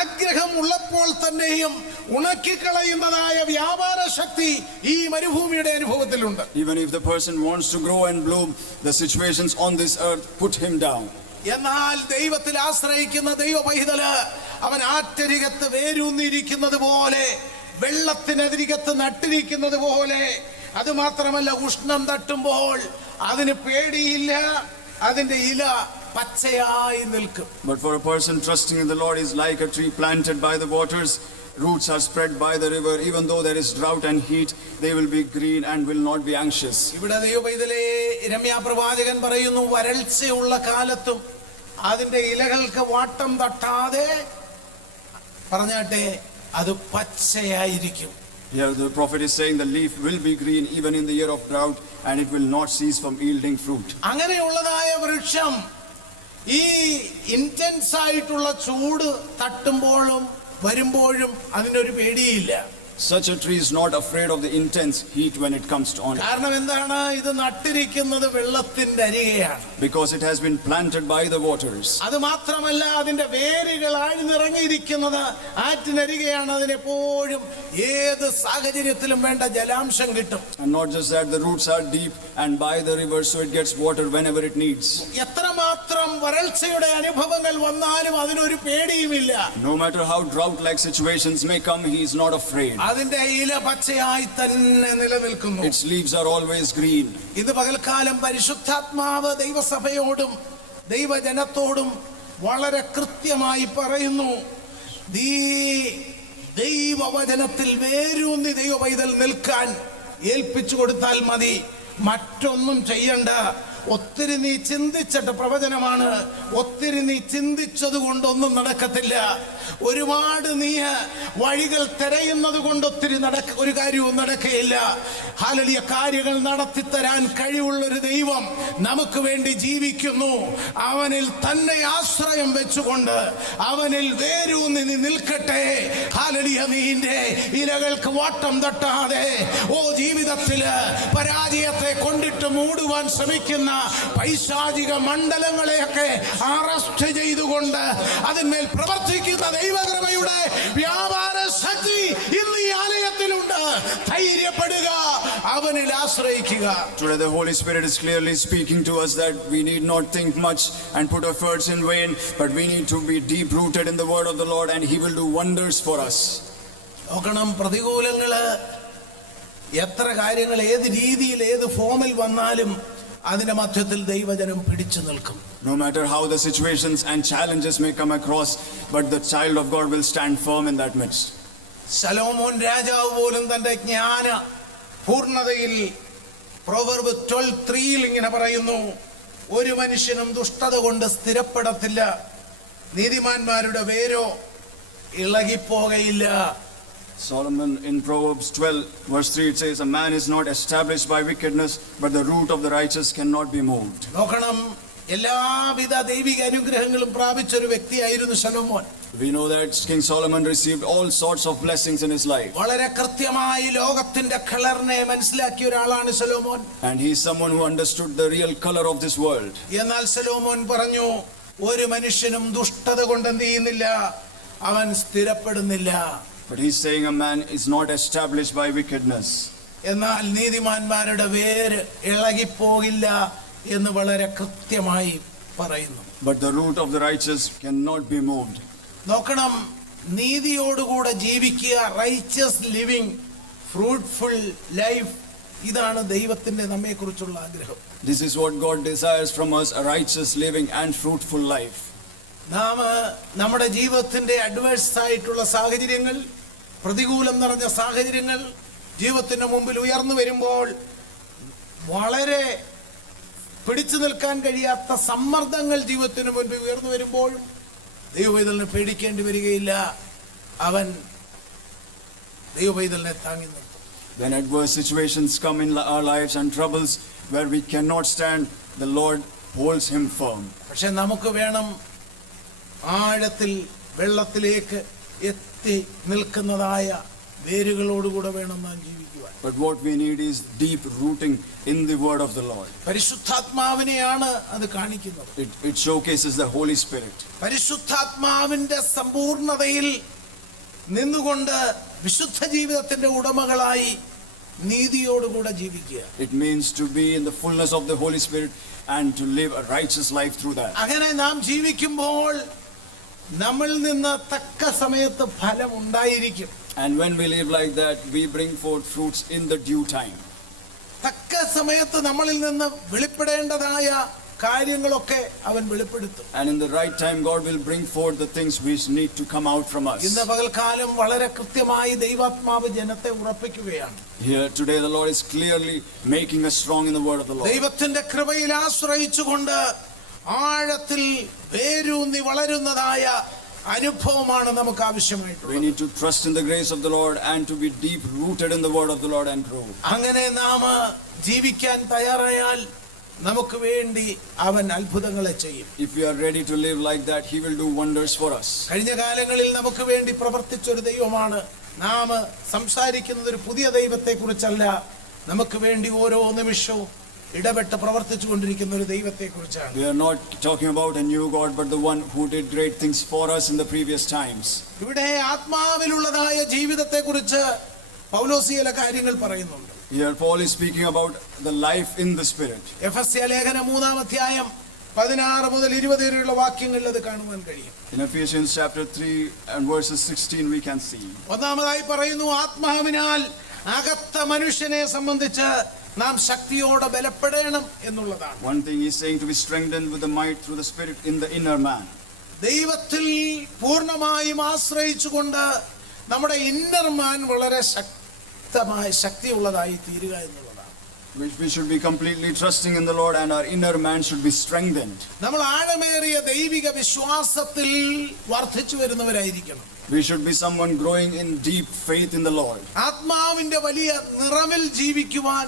ആഗ്രഹം ഉള്ളപ്പോൾ തന്നെയും ഉണക്കിക്കളയുന്നതായ വ്യാപാര ശക്തി ഈ മരുഭൂമിയുടെ അനുഭവത്തിലുണ്ട്. Even if the person wants to grow and bloom, the situations on this earth put him down. എന്നാൽ ദൈവത്തിൽ ആശ്രയിക്കുന്ന ദൈവ പൈതല് അവൻ ആറ്റരികത്ത് വേരൂന്നിരിക്കുന്നത് പോലെ, വെള്ളത്തിനരികത്ത് നട്ടിരിക്കുന്നത് പോലെ, അത് മാത്രമല്ല ഉഷ്ണം തട്ടുമ്പോൾ അതിന് പേടിയില്ല, അതിന്റെ ഇല പച്ചയായി നിൽക്കും. But for a person trusting in the Lord is like a tree planted by the waters. Roots are spread by the river. Even though there is drought and heat, they will be green and will not be anxious. ഇവിടെ ദൈവ പൈതലേ, യിരെമ്യാ പ്രവാചകൻ പറയുന്നു, വരൾച്ചയുള്ള കാലത്തും അതിന്റെ ഇലകൾക്ക് വാട്ടം തട്ടാതെ പറഞ്ഞാട്ടെ അത് പച്ചയായിരിക്കും. Here the prophet is saying the leaf will be green even in the year of drought, and it will not cease from yielding fruit. അങ്ങനെയുള്ളതായ വൃക്ഷം ഈ ഇന്റൻസ് ആയിട്ടുള്ള ചൂട് തട്ടുമ്പോഴും വരുമ്പോഴും അതിനൊരു പേടിയില്ല. Such a tree is not afraid of the intense heat when it comes on it, കാരണം എന്താണ്? ഇത് നട്ടിരിക്കുന്നത് വെള്ളത്തിന്റെ അരികെയാണ്. because it has been planted by the waters. അത് മാത്രമല്ല, അതിന്റെ വേരുകൾ ആഴ്ന്നിറങ്ങിയിരിക്കുന്നത് ആറ്റിനരികെയാണ്. അതിനെപ്പോഴും ഏത് സാഹചര്യത്തിലും വേണ്ട ജലാംശം കിട്ടും. And not just that, the roots are deep and by the river, so it gets water whenever it needs. എത്രമാത്രം വരൾച്ചയുടെ അനുഭവങ്ങൾ വന്നാലും അതിനൊരു പേടിയുമില്ല. No matter how drought-like situations may come, he is not afraid. അതിന്റെ ഇല പച്ചയായി തന്നെ നിലനിൽക്കുന്നു. Its leaves are always green. ഇത് പകൽക്കാലം പരിശുദ്ധാത്മാവ് ദൈവസഭയോടും ദൈവജനത്തോടും വളരെ കൃത്യമായി പറയുന്നു. ദൈവവചനത്തിൽ വേരൂന്നി ദൈവ പൈതൽ നിൽക്കാൻ ഏൽപ്പിച്ചു കൊടുത്താൽ മതി, മറ്റൊന്നും ചെയ്യണ്ട. ഒത്തിരി നീ ചിന്തിച്ചിട്ട് പ്രവചനമാണ്, ഒത്തിരി നീ ചിന്തിച്ചത് കൊണ്ടൊന്നും നടക്കത്തില്ല. ഒരുപാട് നീ വഴികൾ തിരയുന്നത് കൊണ്ട് ഒരു കാര്യവും നടക്കുകയില്ല. ഹല്ലേലൂയ. കാര്യങ്ങൾ നടത്തിത്തരാൻ കഴിവുള്ളൊരു ദൈവം നമുക്ക് വേണ്ടി ജീവിക്കുന്നു. അവനിൽ തന്നെ ആശ്രയം വെച്ചുകൊണ്ട് അവനിൽ വേരൂന്നി നീ നിൽക്കട്ടെ. ഹല്ലേലൂയ. നിന്റെ ഇലകൾക്ക് വാട്ടം തട്ടാതെ ജീവിതത്തില് പരാജയത്തെ കൊണ്ടിട്ട് മൂടുവാൻ ശ്രമിക്കുന്ന പൈശാചിക മണ്ഡലങ്ങളെയൊക്കെ അറസ്റ്റ് ചെയ്തുകൊണ്ട് അതിന്മേൽ പ്രവർത്തിക്കുന്ന ദൈവകൃപയുടെ വ്യാപാര ശക്തി ഇന്ന് ഈ ആലയത്തിലുണ്ട്. ധൈര്യപ്പെടുക, അവനിൽ ആശ്രയിക്കുക. Today the Holy Spirit is clearly speaking to us that we need not think much and put efforts in vain, but we need to be deep rooted in the word of the Lord, and he will do wonders for us. നോക്കണം, പ്രതികൂലങ്ങള് എത്ര കാര്യങ്ങൾ ഏത് രീതിയിൽ ഏത് ഫോമിൽ വന്നാലും അതിന്റെ മധ്യത്തിൽ ദൈവജനം പിടിച്ചു നിൽക്കും. No matter how the situations and challenges may come across, but the child of God will stand firm in that midst. ശലോമോൻ രാജാവ് പോലും തന്റെ ജ്ഞാന പൂർണ്ണതയിൽ പ്രോവർബ് 12:3 ഇങ്ങനെ പറയുന്നു, ഒരു മനുഷ്യനും ദുഷ്ടത കൊണ്ട് സ്ഥിരപ്പെടത്തില്ല, നീതിമാന്മാരുടെ വേരോ ഇളകിപ്പോകയില്ല. Solomon in Proverbs 12 verse 3 it says, a man is not established by wickedness, but the root of the righteous cannot be moved. നോക്കണം, എല്ലാവിധ ദൈവിക അനുഗ്രഹങ്ങളും പ്രാപിച്ചൊരു വ്യക്തിയായിരുന്നു ശലോമോൻ. We know that King Solomon received all sorts of blessings in his life. വളരെ കൃത്യമായി ലോകത്തിന്റെ കളറിനെ മനസ്സിലാക്കിയ ഒരാളാണ് ശലോമോൻ. And he is someone who understood the real color of this world. എന്നാൽ ശലോമോൻ പറഞ്ഞു, ഒരു മനുഷ്യനും ദുഷ്ടത കൊണ്ട് എന്ത് ചെയ്യുന്നില്ല, അവൻ സ്ഥിരപ്പെടുന്നില്ല. But he's saying a man is not established by wickedness. എന്നാൽ നീതിമാന്മാരുടെ വേര് ഇളകിപ്പോകില്ല എന്ന് വളരെ കൃത്യമായി പറയുന്നു. But the root of the righteous cannot be moved. നോക്കണം, നീതിയോടുകൂടെ ജീവിക്കുക, റൈച്ചസ് ലിവിങ്, ഫ്രൂട്ട്ഫുൾ ലൈഫ്, ഇതാണ് ദൈവത്തിന്റെ നമ്മെക്കുറിച്ചുള്ള ആഗ്രഹം. This is what God desires from us, a righteous living and fruitful life. നാം നമ്മുടെ ജീവിതത്തിന്റെ അഡ്വേഴ്സ് ആയിട്ടുള്ള സാഹചര്യങ്ങൾ, പ്രതികൂലം നിറഞ്ഞ സാഹചര്യങ്ങൾ ജീവിതത്തിന്റെ മുമ്പിൽ ഉയർന്നു വരുമ്പോൾ, വളരെ പിടിച്ചു നിൽക്കാൻ കഴിയാത്ത സമ്മർദ്ദങ്ങൾ ജീവിതത്തിന് മുൻപിൽ ഉയർന്നു വരുമ്പോഴും ദൈവപൈതലിനെ പേടിക്കേണ്ടി വരികയില്ല. അവൻ ദൈവപൈതലിനെ താങ്ങി നിർത്തും. When adverse situations come in our lives and troubles where we cannot stand, the Lord holds him firm. പക്ഷെ നമുക്ക് വേണം ആഴത്തിൽ വെള്ളത്തിലേക്ക് എത്തി നിൽക്കുന്നതായ വേരുകളോടുകൂടെ വേണം നാം ജീവിക്കുവാൻ. But what we need is deep rooting in the word of the Lord. പരിശുദ്ധാത്മാവിനെയാണ് അത് കാണിക്കുന്നത്. It showcases the Holy Spirit. പരിശുദ്ധാത്മാവിന്റെ സമ്പൂർണതയിൽ നിന്നുകൊണ്ട് വിശുദ്ധ ജീവിതത്തിന്റെ ഉടമകളായി നീതിയോടുകൂടെ ജീവിക്കുക. It means to be in the fullness of the Holy Spirit and to live a righteous life through that. അങ്ങനെ നാം ജീവിക്കുമ്പോൾ നമ്മൾ നിന്ന് തക്ക സമയത്ത് ഫലം ഉണ്ടായിരിക്കും. And when we live like that, we bring forth fruits in the due time. തക്ക സമയത്ത് നമ്മളിൽ നിന്ന് വെളിപ്പെടേണ്ടതായ കാര്യങ്ങളൊക്കെ അവൻ വെളിപ്പെടുത്തും. And in the right time, God will bring forth the things which need to come out from us. ഇന്ന് പകൽക്കാലം വളരെ കൃത്യമായി ദൈവാത്മാവ് ജനത്തെ ഉറപ്പിക്കുകയാണ്. Here today, the Lord is clearly making us strong in the word of the Lord. ദൈവത്തിന്റെ കൃപയിൽ ആശ്രയിച്ചുകൊണ്ട് ആഴത്തിൽ വേരൂന്നി വളരുന്നതായ അനുഭവമാണ് നമുക്ക് ആവശ്യമായിട്ടുള്ളത്. We need to trust in the grace of the Lord and to be deep rooted in the word of the Lord and grow. അങ്ങനെ നാം ജീവിക്കാൻ തയ്യാറായാൽ നമുക്ക് വേണ്ടി അവൻ അത്ഭുതങ്ങളെ ചെയ്യും. If we are ready to live like that, He will do wonders for us. കഴിഞ്ഞ കാലങ്ങളിൽ നമുക്ക് വേണ്ടി പ്രവർത്തിച്ച ഒരു ദൈവമാണ്. നാം സംസാരിക്കുന്നത് ഒരു പുതിയ ദൈവത്തെ കുറിച്ചല്ല, നമുക്ക് വേണ്ടി ഓരോ നിമിഷവും ഇടപെട്ട് പ്രവർത്തിച്ചു കൊണ്ടിരിക്കുന്ന ഒരു ദൈവത്തെ കുറിച്ചാണ്. We are not talking about a new God, but the one who did great things for us in the previous times. ഇവിടെ ആത്മാവിലുള്ളതായ ജീവിതത്തെ കുറിച്ച് പൗലോസ് ചില കാര്യങ്ങൾ പറയുന്നുണ്ട്. Here Paul is speaking about the life in the Spirit. എഫെസ്യ ലേഖനം 3-ാം അധ്യായം 16 മുതൽ 20 വരെയുള്ള വാക്യങ്ങളിൽ അത് കാണുവാൻ കഴിയും. In Ephesians chapter 3 and verses 16 we can see. ഒന്നാമതായി പറയുന്നു, ആത്മാവിനാൽ അകത്ത മനുഷ്യനെ സംബന്ധിച്ച് നാം ശക്തിയോടെ ബലപ്പെടണം എന്നുള്ളതാണ്. One thing he's saying, to be strengthened with the might through the Spirit in the inner man. ദൈവത്തിൽ പൂർണ്ണമായും ആശ്രയിച്ചുകൊണ്ട് നമ്മുടെ ഇന്നർ മാൻ വളരെ ശക്തിയുള്ളതായി തീരുക എന്നുള്ളതാണ്. We should be completely trusting in the Lord, and our inner man should be strengthened. നമ്മൾ ആഴമേറിയ ദൈവിക വിശ്വാസത്തിൽ വർദ്ധിച്ചു വരുന്നവരായിരിക്കണം. We should be someone growing in deep faith in the Lord. ആത്മാവിന്റെ വലിയ നിറവിൽ ജീവിക്കുവാൻ,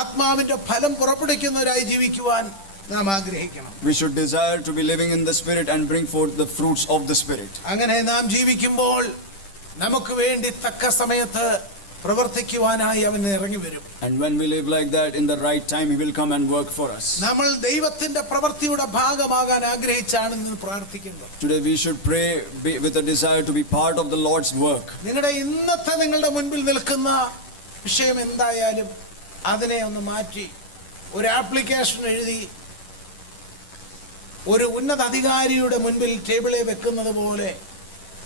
ആത്മാവിന്റെ ഫലം പുറപ്പെടുവിക്കുന്നവരായി ജീവിക്കുവാൻ നാം ആഗ്രഹിക്കണം. We should desire to be living in the Spirit and bring forth the fruits of the Spirit. അങ്ങനെ നാം ജീവിക്കുമ്പോൾ നമുക്ക് വേണ്ടി തക്ക സമയത്ത് പ്രവർത്തിക്കുവാനായി അവൻ ഇറങ്ങി വരും. And when we live like that, in the right time He will come and work for us. നമ്മൾ ദൈവത്തിന്റെ പ്രവൃത്തിയുടെ ഭാഗമാകാൻ ആഗ്രഹിച്ചാണ് ഇന്ന് പ്രാർത്ഥിക്കുന്നത്. Today we should pray with a desire to be part of the Lord's work. നിങ്ങളുടെ മുൻപിൽ നിൽക്കുന്ന വിഷയം എന്തായാലും അതിനെ ഒന്ന് മാറ്റി ഒരു ആപ്ലിക്കേഷൻ എഴുതി ഒരു ഉന്നത അധികാരിയുടെ മുൻപിൽ ടേബിളിൽ വെക്കുന്നത് പോലെ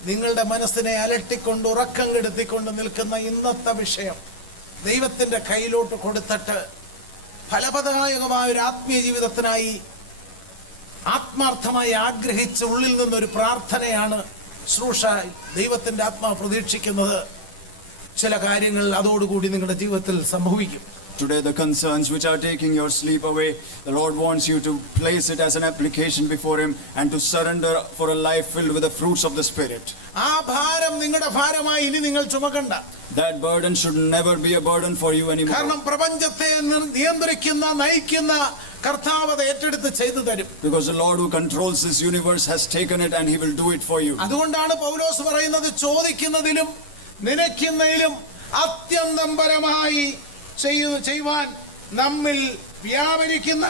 നിങ്ങളുടെ മനസ്സിനെ അലട്ടിക്കൊണ്ട് ഉറക്കം കെടുത്തിക്കൊണ്ട് നിൽക്കുന്ന ഇന്നത്തെ വിഷയം ദൈവത്തിന്റെ കയ്യിലോട്ട് കൊടുത്തിട്ട് ഫലപ്രദമായ ഒരു ആത്മീയ ജീവിതത്തിനായി ആത്മാർത്ഥമായി ആഗ്രഹിച്ച ഉള്ളിൽ നിന്നൊരു പ്രാർത്ഥനയാണ് ശുശ്രൂഷ. ദൈവത്തിന്റെ ആത്മാവ് പ്രതീക്ഷിക്കുന്നത് ചില കാര്യങ്ങൾ അതോടുകൂടി നിങ്ങളുടെ ജീവിതത്തിൽ സംഭവിക്കും. Today the concerns which are taking your sleep away, the Lord wants you to place it as an application before Him and to surrender for a life filled with the fruits of the Spirit. ആ ഭാരം നിങ്ങളുടെ ഭാരമായി ഇനി നിങ്ങൾ ചുമക്കണ്ട. That burden should never be a burden for you anymore. കാരണം പ്രപഞ്ചത്തെ നിയന്ത്രിക്കുന്ന നയിക്കുന്ന കർത്താവ് അത് ഏറ്റെടുത്ത് ചെയ്തു തരും. Because the Lord who controls this universe has taken it and He will do it for you. അതുകൊണ്ടാണ് പൗലോസ് പറയുന്നത്, ചോദിക്കുന്നതിലും നനയ്ക്കുന്നതിലും അത്യന്തം പരമായി ചെയ്യുവാൻ നമ്മിൽ വ്യാപരിക്കുന്ന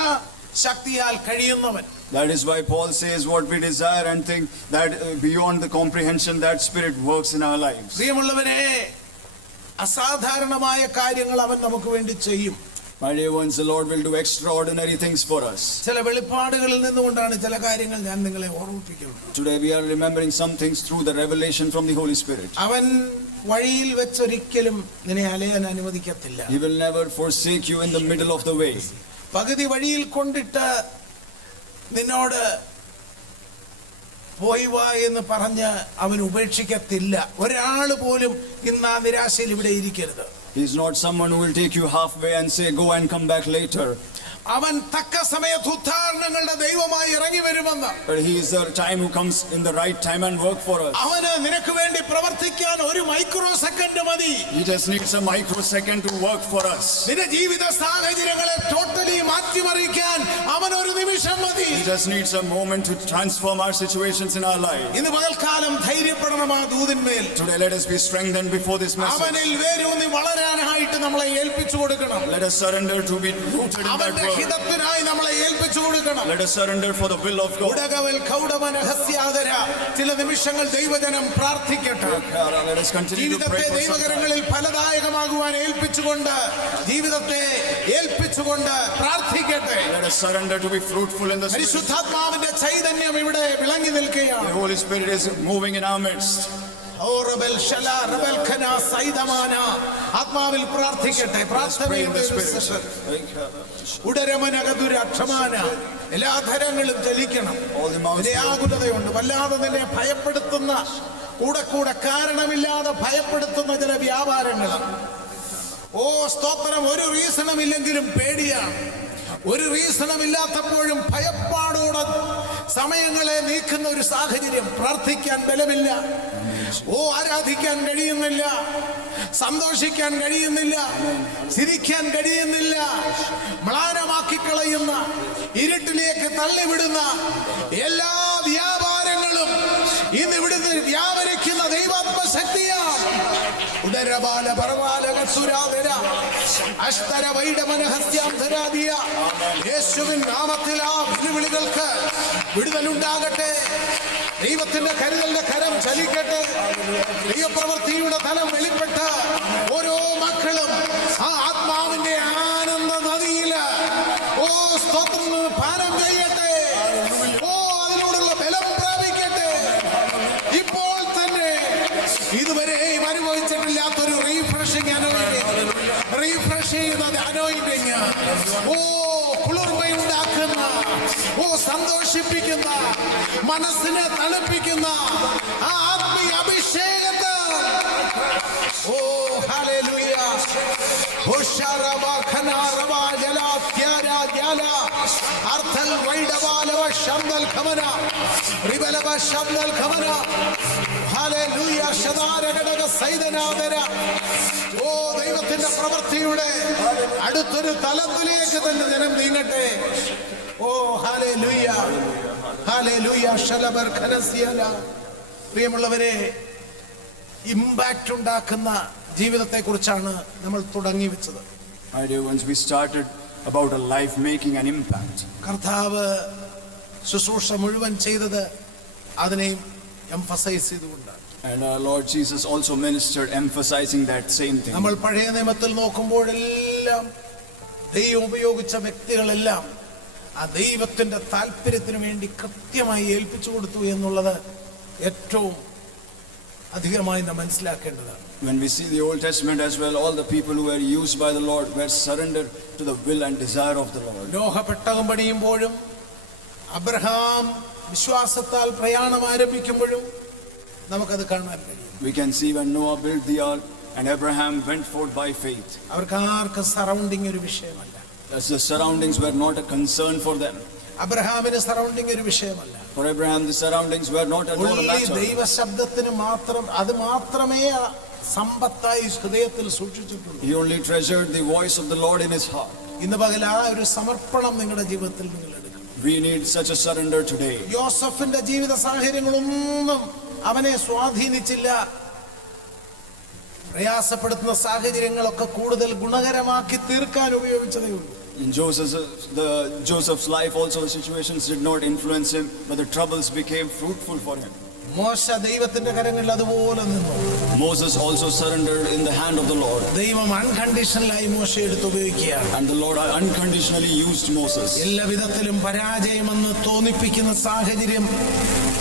ശക്തിയാൽ കഴിയുന്നവൻ. That is why Paul says what we desire and think, that beyond the comprehension that Spirit works in our lives. പ്രിയമുള്ളവരെ, അസാധാരണമായ കാര്യങ്ങൾ അവൻ നമുക്ക് വേണ്ടി ചെയ്യും. My dear ones, the Lord will do extraordinary things for us. ചില വെളിപ്പാടുകളിൽ നിന്നുകൊണ്ടാണ് ചില കാര്യങ്ങൾ ഞാൻ നിങ്ങളെ ഓർമ്മിപ്പിക്കുന്നത്. Today we are remembering some things through the revelation from the Holy Spirit. അവൻ വഴിയിൽ വെച്ചൊരിക്കലും നിന്നെ അലയാൻ അനുവദിക്കത്തില്ല. He will never forsake you in the middle of the way. പകുതി വഴിയിൽ കൊണ്ടിട്ട് നിന്നോട് പോയി വാ എന്ന് പറഞ്ഞ് അവൻ ഉപേക്ഷിക്കത്തില്ല. ഒരാൾ പോലും ഇന്ന് ആ നിരാശയിൽ ഇവിടെ ഇരിക്കരുത്. He is not someone who will take you halfway and say go and come back later. അവൻ തക്ക സമയത്ത് ഉദ്ധാരണങ്ങളുടെ ദൈവമായി ഇറങ്ങി വരുമെന്ന്. But He is the time who comes in the right time and work for us. അവന് നിനക്ക് വേണ്ടി പ്രവർത്തിക്കാൻ ഒരു മൈക്രോ സെക്കൻഡ് മതി. He just needs a microsecond to work for us. നിന്റെ ജീവിത സാഹചര്യങ്ങളെ ടോട്ടലി മാറ്റിമറിക്കാൻ അവൻ ഒരു നിമിഷം മതി. He just needs a moment to transform our situations in our life. ഇന്ന് പകൽക്കാലം ധൈര്യപ്പെടണം ആ ദൂതന്മേൽ. Today let us be strengthened before this message. അവനിൽ വേരൂന്നി വളരാനായിട്ട് നമ്മളെ ഏൽപ്പിച്ചു കൊടുക്കണം. Let us surrender to be rooted in that word. ഹിതത്തിനായി നമ്മളെ ഏൽപ്പിച്ചു കൊടുക്കണം. Let us surrender for the will of God. ചില നിമിഷങ്ങൾ ദൈവജനം പ്രാർത്ഥിക്കട്ടെ. Let us continue to pray ജീവിതത്തെ for ദൈവകരങ്ങളിൽ ഫലദായകമാകുവാൻ ജീവിതത്തെ ഏൽപ്പിച്ചുകൊണ്ട് പ്രാർത്ഥിക്കട്ടെ. Let us surrender to be fruitful in the Spirit. പരിശുദ്ധാത്മാവിന്റെ ചൈതന്യം ഇവിടെ വിളങ്ങി നിൽക്കുകയാണ്. The Holy Spirit is moving in our midst. ഓ റബൽ ഷല റബൽ ഖന സൈദമാന. ആത്മാവിൽ പ്രാർത്ഥിക്കട്ടെ. പ്രാർത്ഥനയുടെ ഒരു സെഷൻ. ഉടരമനകതുരക്ഷമാന. എല്ലാ ധരങ്ങളും ചലിക്കണം. ആകുലതയുണ്ട്. വല്ലാതെ നിന്നെ ഭയപ്പെടുത്തുന്ന, കൂടെ കാരണമില്ലാതെ ഭയപ്പെടുത്തുന്ന ചില വ്യാപാരങ്ങൾ. ഓ സ്തോത്രം. ഒരു റീസണും ഇല്ലെങ്കിലും പേടിയാണ്. ഒരു റീസണും ഇല്ലാത്തപ്പോഴും ഭയപ്പാടോടെ സമയങ്ങളെ നീക്കുന്ന ഒരു സാഹചര്യം. പ്രാർത്ഥിക്കാൻ ബലമില്ല. ഓ ആരാധിക്കാൻ കഴിയുന്നില്ല, സന്തോഷിക്കാൻ കഴിയുന്നില്ല, ചിരിക്കാൻ കഴിയുന്നില്ല. മ്ലാനമാക്കി കളയുന്ന, ഇരുട്ടിലേക്ക് തള്ളിവിടുന്ന എല്ലാ വ്യാപാരങ്ങളും ഇന്ന് ഇവിടുന്ന് വ്യാപരിക്കുന്ന ദൈവാത്മശക്തിയാണ്. ഉദരബാല പർവാലകസുരാധര അഷ്തര വൈഡമനഹസ്യാംധരാദിയ. യേശുവിൻ നാമത്തിൽ ആ വെല്ലുവിളികൾക്ക് വിടുതലുണ്ടാകട്ടെ. ദൈവത്തിന്റെ കരുതലിന്റെ കരം ചലിക്കട്ടെ. ദൈവപ്രവൃത്തിയുടെ തലം വെളിപ്പെട്ട് ഓരോ മക്കളും ആ ആത്മാവിന്റെ ആനന്ദ നദിയില് ഓ സ്തോത്രം പാനം ചെയ്യട്ടെ. ഓ അതിനോടുള്ള ബലം പ്രാപിക്കട്ടെ. ഇപ്പോൾ തന്നെ ഇതുവരെയും അനുഭവിച്ചിട്ടില്ലാത്തൊരു റീഫ്രഷിംഗ് അനോയിന്റിംഗ്, റീഫ്രഷ് ചെയ്യുന്നത് അനോയിന്റിംഗ്. ഓ കുളിർമയുണ്ടാക്കുന്ന, ഓ സന്തോഷിപ്പിക്കുന്ന, മനസ്സിനെ തണുപ്പിക്കുന്ന ആ ആത്മീയ അഭിഷേകത്തെ. ഓ ഹല്ലേലൂയ. ഓ ശരബഖന റബാജല ത്യാര ജ്യാല അർത്ഥൽ വൈഡബാലവ ശബ്ദൽ ഖമന റിബലവ ശബ്ദൽ ഖമന. ഹല്ലേലൂയ. ശദാരഘടക സൈദനാദര. ഓ ദൈവത്തിന്റെ പ്രവൃത്തിയുടെ അടുത്തൊരു തലത്തിലേക്ക് തന്നെ ജനം നീങ്ങട്ടെ. ഓ ഹല്ലേലൂയ, ഹല്ലേലൂയ. ശലബർ ഖനസിയല. പ്രിയമുള്ളവരെ, ഇമ്പാക്റ്റ് ഉണ്ടാക്കുന്ന ജീവിതത്തെ കുറിച്ചാണ് നമ്മൾ തുടങ്ങി വെച്ചത്. Once we started about a life making an impact. കർത്താവ് ശുശ്രൂഷ മുഴുവൻ ചെയ്തത് അതിനെയും എംഫസൈസ് ചെയ്തുകൊണ്ട്. And our Lord Jesus also ministered emphasizing that same thing. നമ്മൾ പഴയ നിയമത്തിൽ നോക്കുമ്പോഴെല്ലാം ദൈവം ഉപയോഗിച്ച വ്യക്തികളെല്ലാം ആ ദൈവത്തിന്റെ താല്പര്യത്തിന് വേണ്ടി കൃത്യമായി ഏൽപ്പിച്ചു കൊടുത്തു എന്നുള്ളത് ഏറ്റവും അധികമായി നാം മനസ്സിലാക്കേണ്ടതാണ്. When we see the Old Testament as well, all the people who were used by the Lord were surrendered to the will and desire of the Lord. Noah പെട്ടകം പണിയുമ്പോഴും അബ്രഹാം വിശ്വാസത്താൽ പ്രയാണം ആരംഭിക്കുമ്പോഴും നമുക്കത് കാണാൻ കഴിയും. We can see when Noah built the ark and Abraham went forth by faith. അവർക്ക് ആർക്കും surrounding ഒരു വിഷയമല്ല. As the surroundings were not a concern for them. അബ്രഹാമിന് സറൗണ്ടിങ് ഒരു വിഷയമല്ല. For Abraham, the surroundings were not at all a matter. ദൈവശബ്ദത്തിന് മാത്രം, അത് മാത്രമേ സമ്പത്തായി ഹൃദയത്തിൽ സൂക്ഷിച്ചിട്ടുള്ളൂ. He only treasured the voice of the Lord in his heart. ഇന്ന് പകൽ ആ ഒരു സമർപ്പണം നിങ്ങളുടെ ജീവിതത്തിൽ നിങ്ങൾ എടുക്കണം. We need such a surrender today. യോസഫിന്റെ ജീവിത സാഹചര്യങ്ങളൊന്നും അവനെ സ്വാധീനിച്ചില്ല. പ്രയാസപ്പെടുത്തുന്ന സാഹചര്യങ്ങളൊക്കെ കൂടുതൽ ഗുണകരമാക്കി തീർക്കാൻ ഉപയോഗിച്ചതേ ഉള്ളൂ. In Joseph's life also the situations did not influence him, but the troubles became fruitful for him. മോശ ദൈവത്തിന്റെ കരങ്ങളിൽ അതുപോലെ നിന്നു. Moses also surrendered in the hand of the Lord. ദൈവം അൺകണ്ടീഷണലായി മോശയെ എടുത്ത് ഉപയോഗിക്കുകയാണ്. And the Lord unconditionally used Moses. എല്ലാ വിധത്തിലും പരാജയമെന്ന് തോന്നിപ്പിക്കുന്ന സാഹചര്യം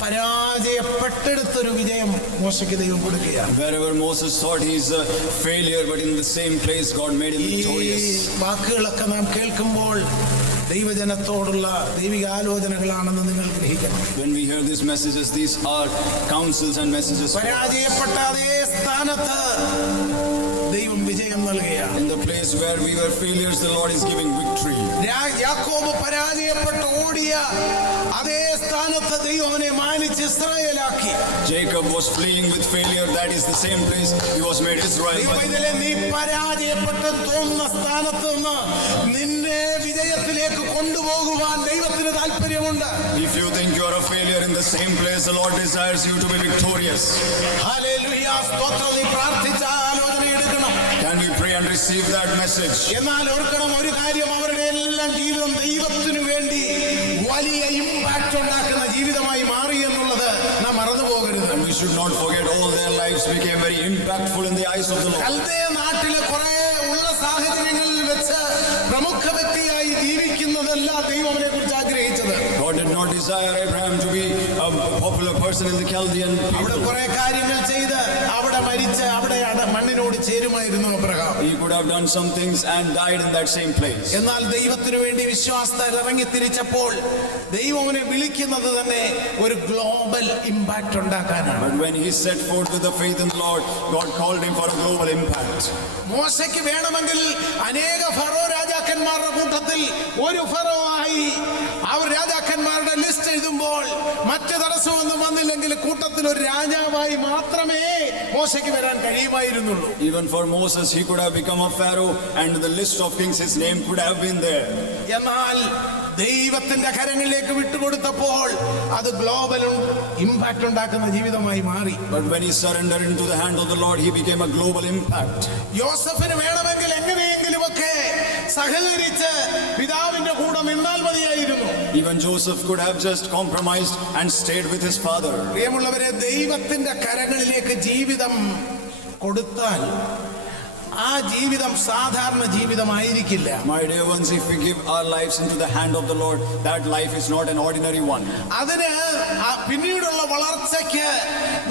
പരാജയപ്പെട്ടെടുത്തൊരു വിജയം മോശയ്ക്ക് ദൈവം കൊടുക്കുകയാണ്. Wherever Moses thought he is a failure, but in the same place God made him victorious. ഈ വാക്കുകളൊക്കെ നാം കേൾക്കുമ്പോൾ ദൈവജനത്തോടുള്ള ദൈവിക ആലോചനകളാണെന്ന് നിങ്ങൾ ഗ്രഹിക്കണം. When we hear these messages, these are counsels and messages. പരാജയപ്പെട്ട അതേ സ്ഥാനത്ത് ദൈവം വിജയം നൽകുകയാണ്. In the place where we were failures, the Lord is giving victory. യാക്കോബ് പരാജയപ്പെട്ട് ഓടിയ അതേ സ്ഥാനത്ത് ദൈവം അവനെ മാനിച്ച് ഇസ്രായേലാക്കി. Jacob was fleeing with failure. That is the same place he was made Israel. നീ പരാജയപ്പെട്ടെന്ന് തോന്നുന്ന സ്ഥാനത്ത് നിന്ന് നിന്നെ വിജയത്തിലേക്ക് കൊണ്ടുപോകുവാൻ ദൈവത്തിന് താല്പര്യമുണ്ട്. If you think you are a failure in the same place, the Lord desires you to be victorious. Hallelujah. സ്തോത്രം. നീ പ്രാർത്ഥിച്ച ആലോചന എടുക്കണം. Can we pray and receive that message? എന്നാൽ ഓർക്കണം ഒരു കാര്യം, അവരുടെ എല്ലാം ജീവിതം ദൈവത്തിനു വേണ്ടി വലിയ ഇമ്പാക്ട് ഉണ്ടാക്കുന്ന ജീവിതമായി മാറി എന്നുള്ളത് നാം മറന്നു പോകരുത്. And we should not forget all their lives became very impactful in the eyes of the Lord. കൽദയ നാട്ടിലെ കുറെ ഉള്ള സാഹചര്യങ്ങളിൽ വെച്ച് പ്രമുഖ വ്യക്തിയായി ജീവിക്കുന്നതല്ല ദൈവം അവനെ കുറിച്ച് ആഗ്രഹിച്ചത്. God did not desire Abraham to be a popular person in the Chaldean അവിടെ people. കുറെ കാര്യങ്ങൾ ചെയ്ത് അവിടെ മരിച്ച് അവിടെ മണ്ണിനോട് ചേരുമായിരുന്നു Abraham. He could have done some things and died in that same place. എന്നാൽ ദൈവത്തിനു വേണ്ടി വിശ്വാസത്താൽ ഇറങ്ങി തിരിച്ചപ്പോൾ ദൈവം അവനെ വിളിക്കുന്നത് തന്നെ ഒരു ഗ്ലോബൽ ഇമ്പാക്ട് ഉണ്ടാക്കാനാണ്. But when he set forth with the faith in the Lord, God called him for a global impact. മോശയ്ക്ക് വേണമെങ്കിൽ അനേക ഫറോ രാജാക്കന്മാരുടെ കൂട്ടത്തിൽ ഒരു ഫറോ ആയി അവർ രാജാക്കന്മാരുടെ ലിസ്റ്റ് എഴുതുമ്പോൾ മറ്റു തടസ്സമൊന്നും വന്നില്ലെങ്കിൽ കൂട്ടത്തിൽ ഒരു രാജാവായി മാത്രമേ മോശയ്ക്ക് വരാൻ കഴിയുമായിരുന്നുള്ളൂ. Even for Moses, he could have become a pharaoh, and in the list of kings, his name could have been there. എന്നാൽ ദൈവത്തിന്റെ കരങ്ങളിലേക്ക് വിട്ടുകൊടുത്തപ്പോൾ അത് ഗ്ലോബൽ ഇമ്പാക്ട് ഉണ്ടാക്കുന്ന ജീവിതമായി മാറി. But when he surrendered into the hand of the Lord, he became a global impact. യോസഫിന് വേണമെങ്കിൽ എങ്ങനെയെങ്കിലുമൊക്കെ സഹകരിച്ച് പിതാവിന്റെ കൂടെ നിന്നാൽ മതിയായിരുന്നു. Even Joseph could have just compromised and stayed with his father. പ്രിയമുള്ളവരെ, ദൈവത്തിന്റെ കരങ്ങളിലേക്ക് ജീവിതം കൊടുത്താൽ ആ ജീവിതം സാധാരണ ജീവിതമായിരിക്കില്ല. My dear ones, if we give our lives into the hand of the Lord, that life is not an ordinary one. അതിന് പിന്നീടുള്ള വളർച്ചയ്ക്ക്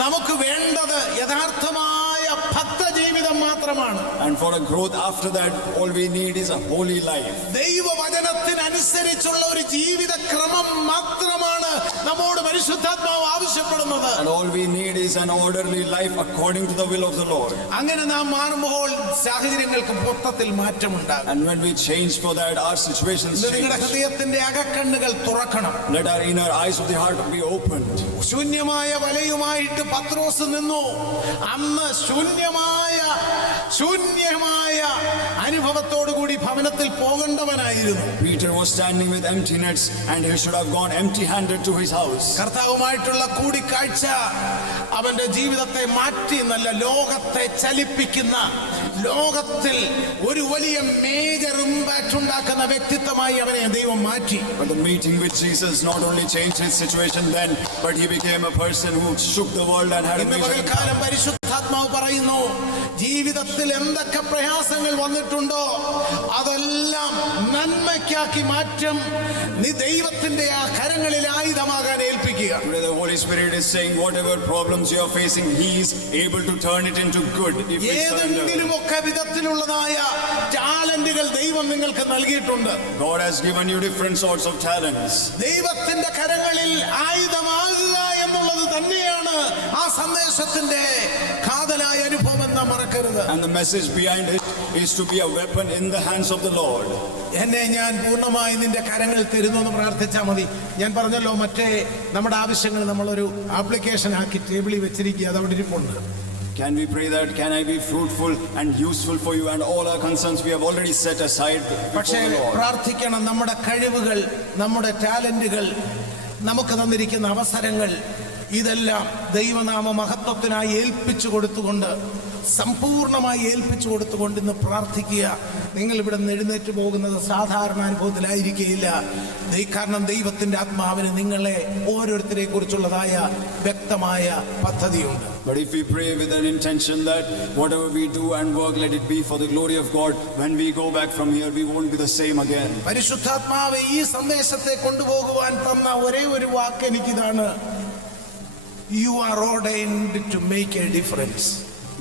നമുക്ക് വേണ്ടത് യഥാർത്ഥമായ ഭക്ത ജീവിതം മാത്രമാണ്. And for a growth after that, all we need is a holy life. ദൈവവചനത്തിനനുസരിച്ചുള്ള ഒരു ജീവിത ക്രമം മാത്രമാണ് നമ്മോട് പരിശുദ്ധാത്മാവ് ആവശ്യപ്പെടുന്നത്. And all we need is an orderly life according to the will of the Lord. അങ്ങനെ നാം മാറുമ്പോൾ സാഹചര്യങ്ങൾക്ക് മൊത്തത്തിൽ മാറ്റമുണ്ടാകും. And when we change for that, our situations നിങ്ങളുടെ change. ഹൃദയത്തിന്റെ അകക്കണ്ണുകൾ തുറക്കണം. Let our inner eyes of the heart be opened. ശൂന്യമായ വലയുമായിട്ട് പത്രോസ് നിന്നു. അന്ന് ശൂന്യമായ അനുഭവത്തോടുകൂടി ഭവനത്തിൽ പോകേണ്ടവനായിരുന്നു. Peter was standing with empty nets, and he should have gone empty-handed to his house. കർത്താവുമായിട്ടുള്ള കൂടിക്കാഴ്ച അവന്റെ ജീവിതത്തെ മാറ്റി നല്ല ലോകത്തെ ചലിപ്പിക്കുന്ന, ലോകത്തിൽ ഒരു വലിയ മേജർ ഇമ്പാക്ട് ഉണ്ടാക്കുന്ന വ്യക്തിത്വമായി അവനെ ദൈവം മാറ്റി. But the meeting with Jesus not only changed his situation then, but he became a person who shook the world and had a ഇന്ന് major പകൽക്കാലം impact. പരിശുദ്ധാത്മാവ് പറയുന്നു, ജീവിതത്തിൽ എന്തൊക്കെ പ്രയാസങ്ങൾ വന്നിട്ടുണ്ടോ അതെല്ലാം നന്മയ്ക്കാക്കി മാറ്റും. നീ ദൈവത്തിന്റെ ആ കരങ്ങളിൽ ആയുധമാകാൻ ഏൽപ്പിക്കുക. Today the Holy Spirit is saying whatever problems you are facing, he is able to turn it into good if we surrender. ഏതെങ്കിലുമൊക്കെ വിധത്തിലുള്ളതായ ടാലന്റുകൾ ദൈവം നിങ്ങൾക്ക് നൽകിയിട്ടുണ്ട്. God has given you different sorts of talents. ദൈവത്തിന്റെ കരങ്ങളിൽ ആയുധമാകുക എന്നുള്ളത് തന്നെയാണ് ആ സന്ദേശത്തിന്റെ കാതലായ അനുഭവം എന്ന് മറക്കരുത്. And the message behind it is to be a weapon in the hands of the Lord. എന്നെ ഞാൻ പൂർണ്ണമായി നിന്റെ കരങ്ങളിൽ തരുന്നു എന്ന് പ്രാർത്ഥിച്ചാൽ മതി. ഞാൻ പറഞ്ഞല്ലോ, മറ്റേ നമ്മുടെ ആവശ്യങ്ങൾ നമ്മളൊരു ആപ്ലിക്കേഷൻ ആക്കി ടേബിളിൽ വെച്ചിരിക്കുക, അത് അവിടെ ഇരിപ്പുണ്ട്. Can we pray that? Can I be fruitful and useful for you? And all our concerns we have already set aside before പക്ഷേ the Lord. പ്രാർത്ഥിക്കണം, നമ്മുടെ കഴിവുകൾ, നമ്മുടെ ടാലന്റുകൾ, നമുക്ക് തന്നിരിക്കുന്ന അവസരങ്ങൾ ഇതെല്ലാം ദൈവനാമ മഹത്വത്തിനായി ഏൽപ്പിച്ചു കൊടുത്തുകൊണ്ട്, സമ്പൂർണമായി ഏൽപ്പിച്ചു കൊടുത്തുകൊണ്ട് ഇന്ന് പ്രാർത്ഥിക്കുക. നിങ്ങൾ ഇവിടെ നിന്ന് എഴുന്നേറ്റ് പോകുന്നത് സാധാരണ അനുഭവത്തിലായിരിക്കുകയില്ല. കാരണം ദൈവത്തിന്റെ ആത്മാവിന് നിങ്ങളെ ഓരോരുത്തരെ കുറിച്ചുള്ളതായ വ്യക്തമായ പദ്ധതിയുണ്ട്. But if we pray with an intention that whatever we do and work, let it be for the glory of God, when we go back from here, we won't be the same again. പരിശുദ്ധാത്മാവ് ഈ സന്ദേശത്തെ കൊണ്ടുപോകുവാൻ തന്ന ഒരേ ഒരു വാക്ക് എനിക്കിതാണ്: You are ordained to make a difference.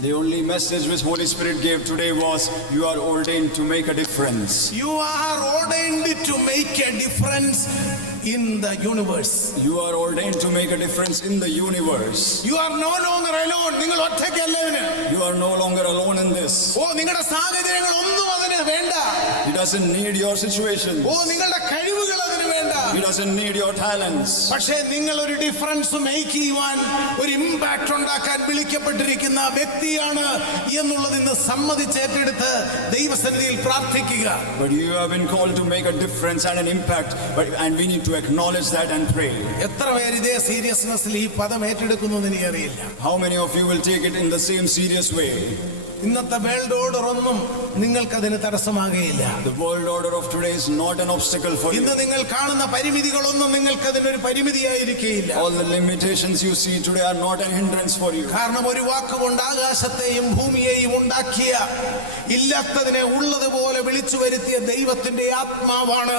The only message which Holy Spirit gave today was, you are ordained to make a difference. You are ordained to make a difference in the universe. You are ordained to make a difference in the universe. You are no longer alone. നിങ്ങൾ ഒറ്റയ്ക്കല്ല ഇതിന്. You are no longer alone in this. നിങ്ങളുടെ സാഹചര്യങ്ങൾ ഒന്നും അതിന് വേണ്ട. He doesn't need your situation. നിങ്ങളുടെ കഴിവുകൾ അതിന് വേണ്ട. He doesn't need your talents. പക്ഷേ നിങ്ങൾ ഒരു ഡിഫറൻസ് മേക്ക് ചെയ്യുവാൻ, ഒരു ഇമ്പാക്ട് ഉണ്ടാക്കാൻ വിളിക്കപ്പെട്ടിരിക്കുന്ന വ്യക്തിയാണ് എന്നുള്ളത് ഇന്ന് സമ്മതിച്ചേറ്റെടുത്ത് ദൈവസന്നിധിയിൽ പ്രാർത്ഥിക്കുക. But you have been called to make a difference and an impact, and we need to acknowledge that and pray. എത്ര പേര് ഇതേ സീരിയസ്നെസ്സിൽ ഈ പദം ഏറ്റെടുക്കുന്നു എന്ന് എനിക്കറിയില്ല. How many of you will take it in the same serious way? ഇന്നത്തെ world order ഒന്നും നിങ്ങൾക്കതിന് തടസ്സമാകുകയില്ല. The world order of today is not an obstacle for you. ഇന്ന് നിങ്ങൾ കാണുന്ന പരിമിതികളൊന്നും നിങ്ങൾക്കതിനൊരു പരിമിതിയായിരിക്കുകയില്ല. All the limitations you see today are not a hindrance for you. കാരണം ഒരു വാക്കുകൊണ്ട് ആകാശത്തെയും ഭൂമിയെയും ഉണ്ടാക്കിയ, ഇല്ലാത്തതിനെ ഉള്ളതുപോലെ വിളിച്ചു വരുത്തിയ ദൈവത്തിന്റെ ആത്മാവാണ്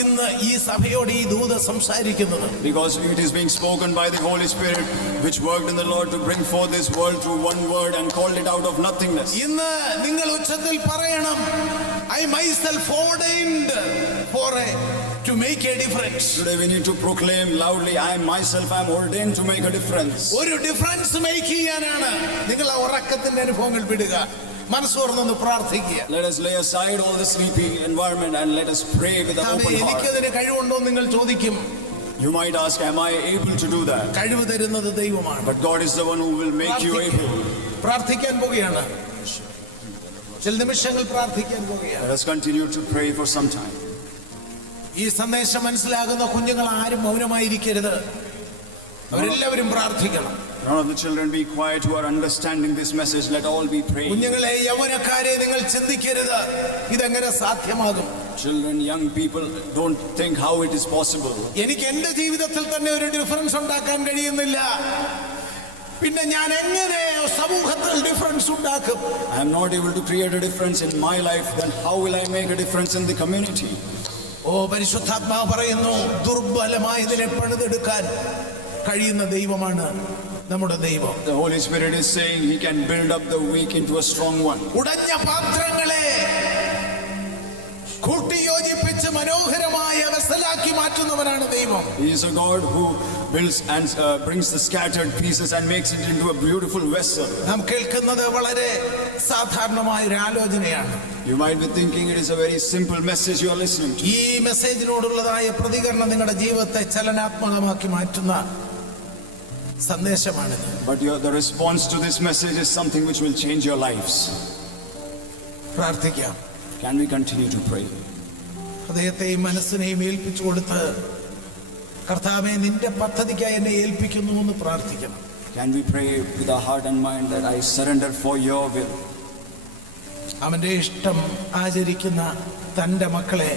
ഇന്ന് ഈ സഭയോട് ഈ ദൂത് സംസാരിക്കുന്നത്. Because it is being spoken by the Holy Spirit, which worked in the Lord to bring forth this world through one word and called it out of nothingness. ഇന്ന് നിങ്ങൾ ഉച്ചത്തിൽ പറയണം, I myself ordained for to make a difference. Today we need to proclaim loudly, I myself am ordained to make a difference. ഒരു difference make ചെയ്യാനാണ്. നിങ്ങൾ ആ ഉറക്കത്തിന്റെ അനുഭവങ്ങൾ വിടുക, മനസ്സോർന്നൊന്ന് പ്രാർത്ഥിക്കുക. Let us lay aside all the sleepy environment and let us pray with an open heart. എനിക്കതിന് കഴിവുണ്ടോ നിങ്ങൾ ചോദിക്കും. You might ask, am I able to do that? കഴിവ് തരുന്നത് ദൈവമാണ്. But God is the one who will make you able. പ്രാർത്ഥിക്കാൻ പോകുകയാണ്. ചില നിമിഷങ്ങൾ പ്രാർത്ഥിക്കാൻ പോകുകയാണ്. Let us continue to pray for some time. ഈ സന്ദേശം മനസ്സിലാകുന്ന കുഞ്ഞുങ്ങൾ ആരും മൗനമായിരിക്കരുത്. അവരെല്ലാവരും പ്രാർത്ഥിക്കണം. None of the children be quiet who are understanding this message. Let all be praying. കുഞ്ഞുങ്ങളെ, യൗവനക്കാരെ നിങ്ങൾ ചിന്തിക്കരുത്, ഇതെങ്ങനെ സാധ്യമാകും. Children, young people, don't think how it is possible. എനിക്ക് എന്റെ ജീവിതത്തിൽ തന്നെ ഒരു ഡിഫറൻസ് ഉണ്ടാക്കാൻ കഴിയുന്നില്ല, പിന്നെ ഞാൻ എങ്ങനെ സമൂഹത്തിൽ ഡിഫറൻസ് ഉണ്ടാക്കും? I am not able to create a difference in my life, then how will I make a difference in the community? ഓ, പരിശുദ്ധാത്മാവ് പറയുന്നു, ദുർബലമായതിനെ പണിതെടുക്കാൻ കഴിയുന്ന ദൈവമാണ് നമ്മുടെ ദൈവം. The Holy Spirit is saying He can build up the weak into a strong one. ഉടഞ്ഞ പാത്രങ്ങളെ കൂട്ടിയോജിപ്പിച്ച് മനോഹരമായ വെസലാക്കി മാറ്റുന്നവനാണ് ദൈവം. He is a God who builds and brings the scattered pieces and makes it into a beautiful vessel. നാം കേൾക്കുന്നത് വളരെ സാധാരണമായ ഒരു ആലോചനയാണ്. You might be thinking it is a very simple message you are listening to. ഈ മെസ്സേജിനോടുള്ളതായ പ്രതികരണം നിങ്ങളുടെ ജീവിതത്തെ ചലനാത്മകമാക്കി മാറ്റുന്ന സന്ദേശമാണിത്. But the response to this message is something which will change your lives. പ്രാർത്ഥിക്കാം. Can we continue to pray? ഹൃദയത്തെയും മനസ്സിനെയും ഏൽപ്പിച്ചു കൊടുത്ത്, കർത്താവേ, നിന്റെ പദ്ധതിക്കായി എന്നെ ഏൽപ്പിക്കുന്നു എന്ന് പ്രാർത്ഥിക്കണം. Can we pray with our heart and mind that I surrender for your will? അവന്റെ ഇഷ്ടം ആചരിക്കുന്ന തന്റെ മക്കളെ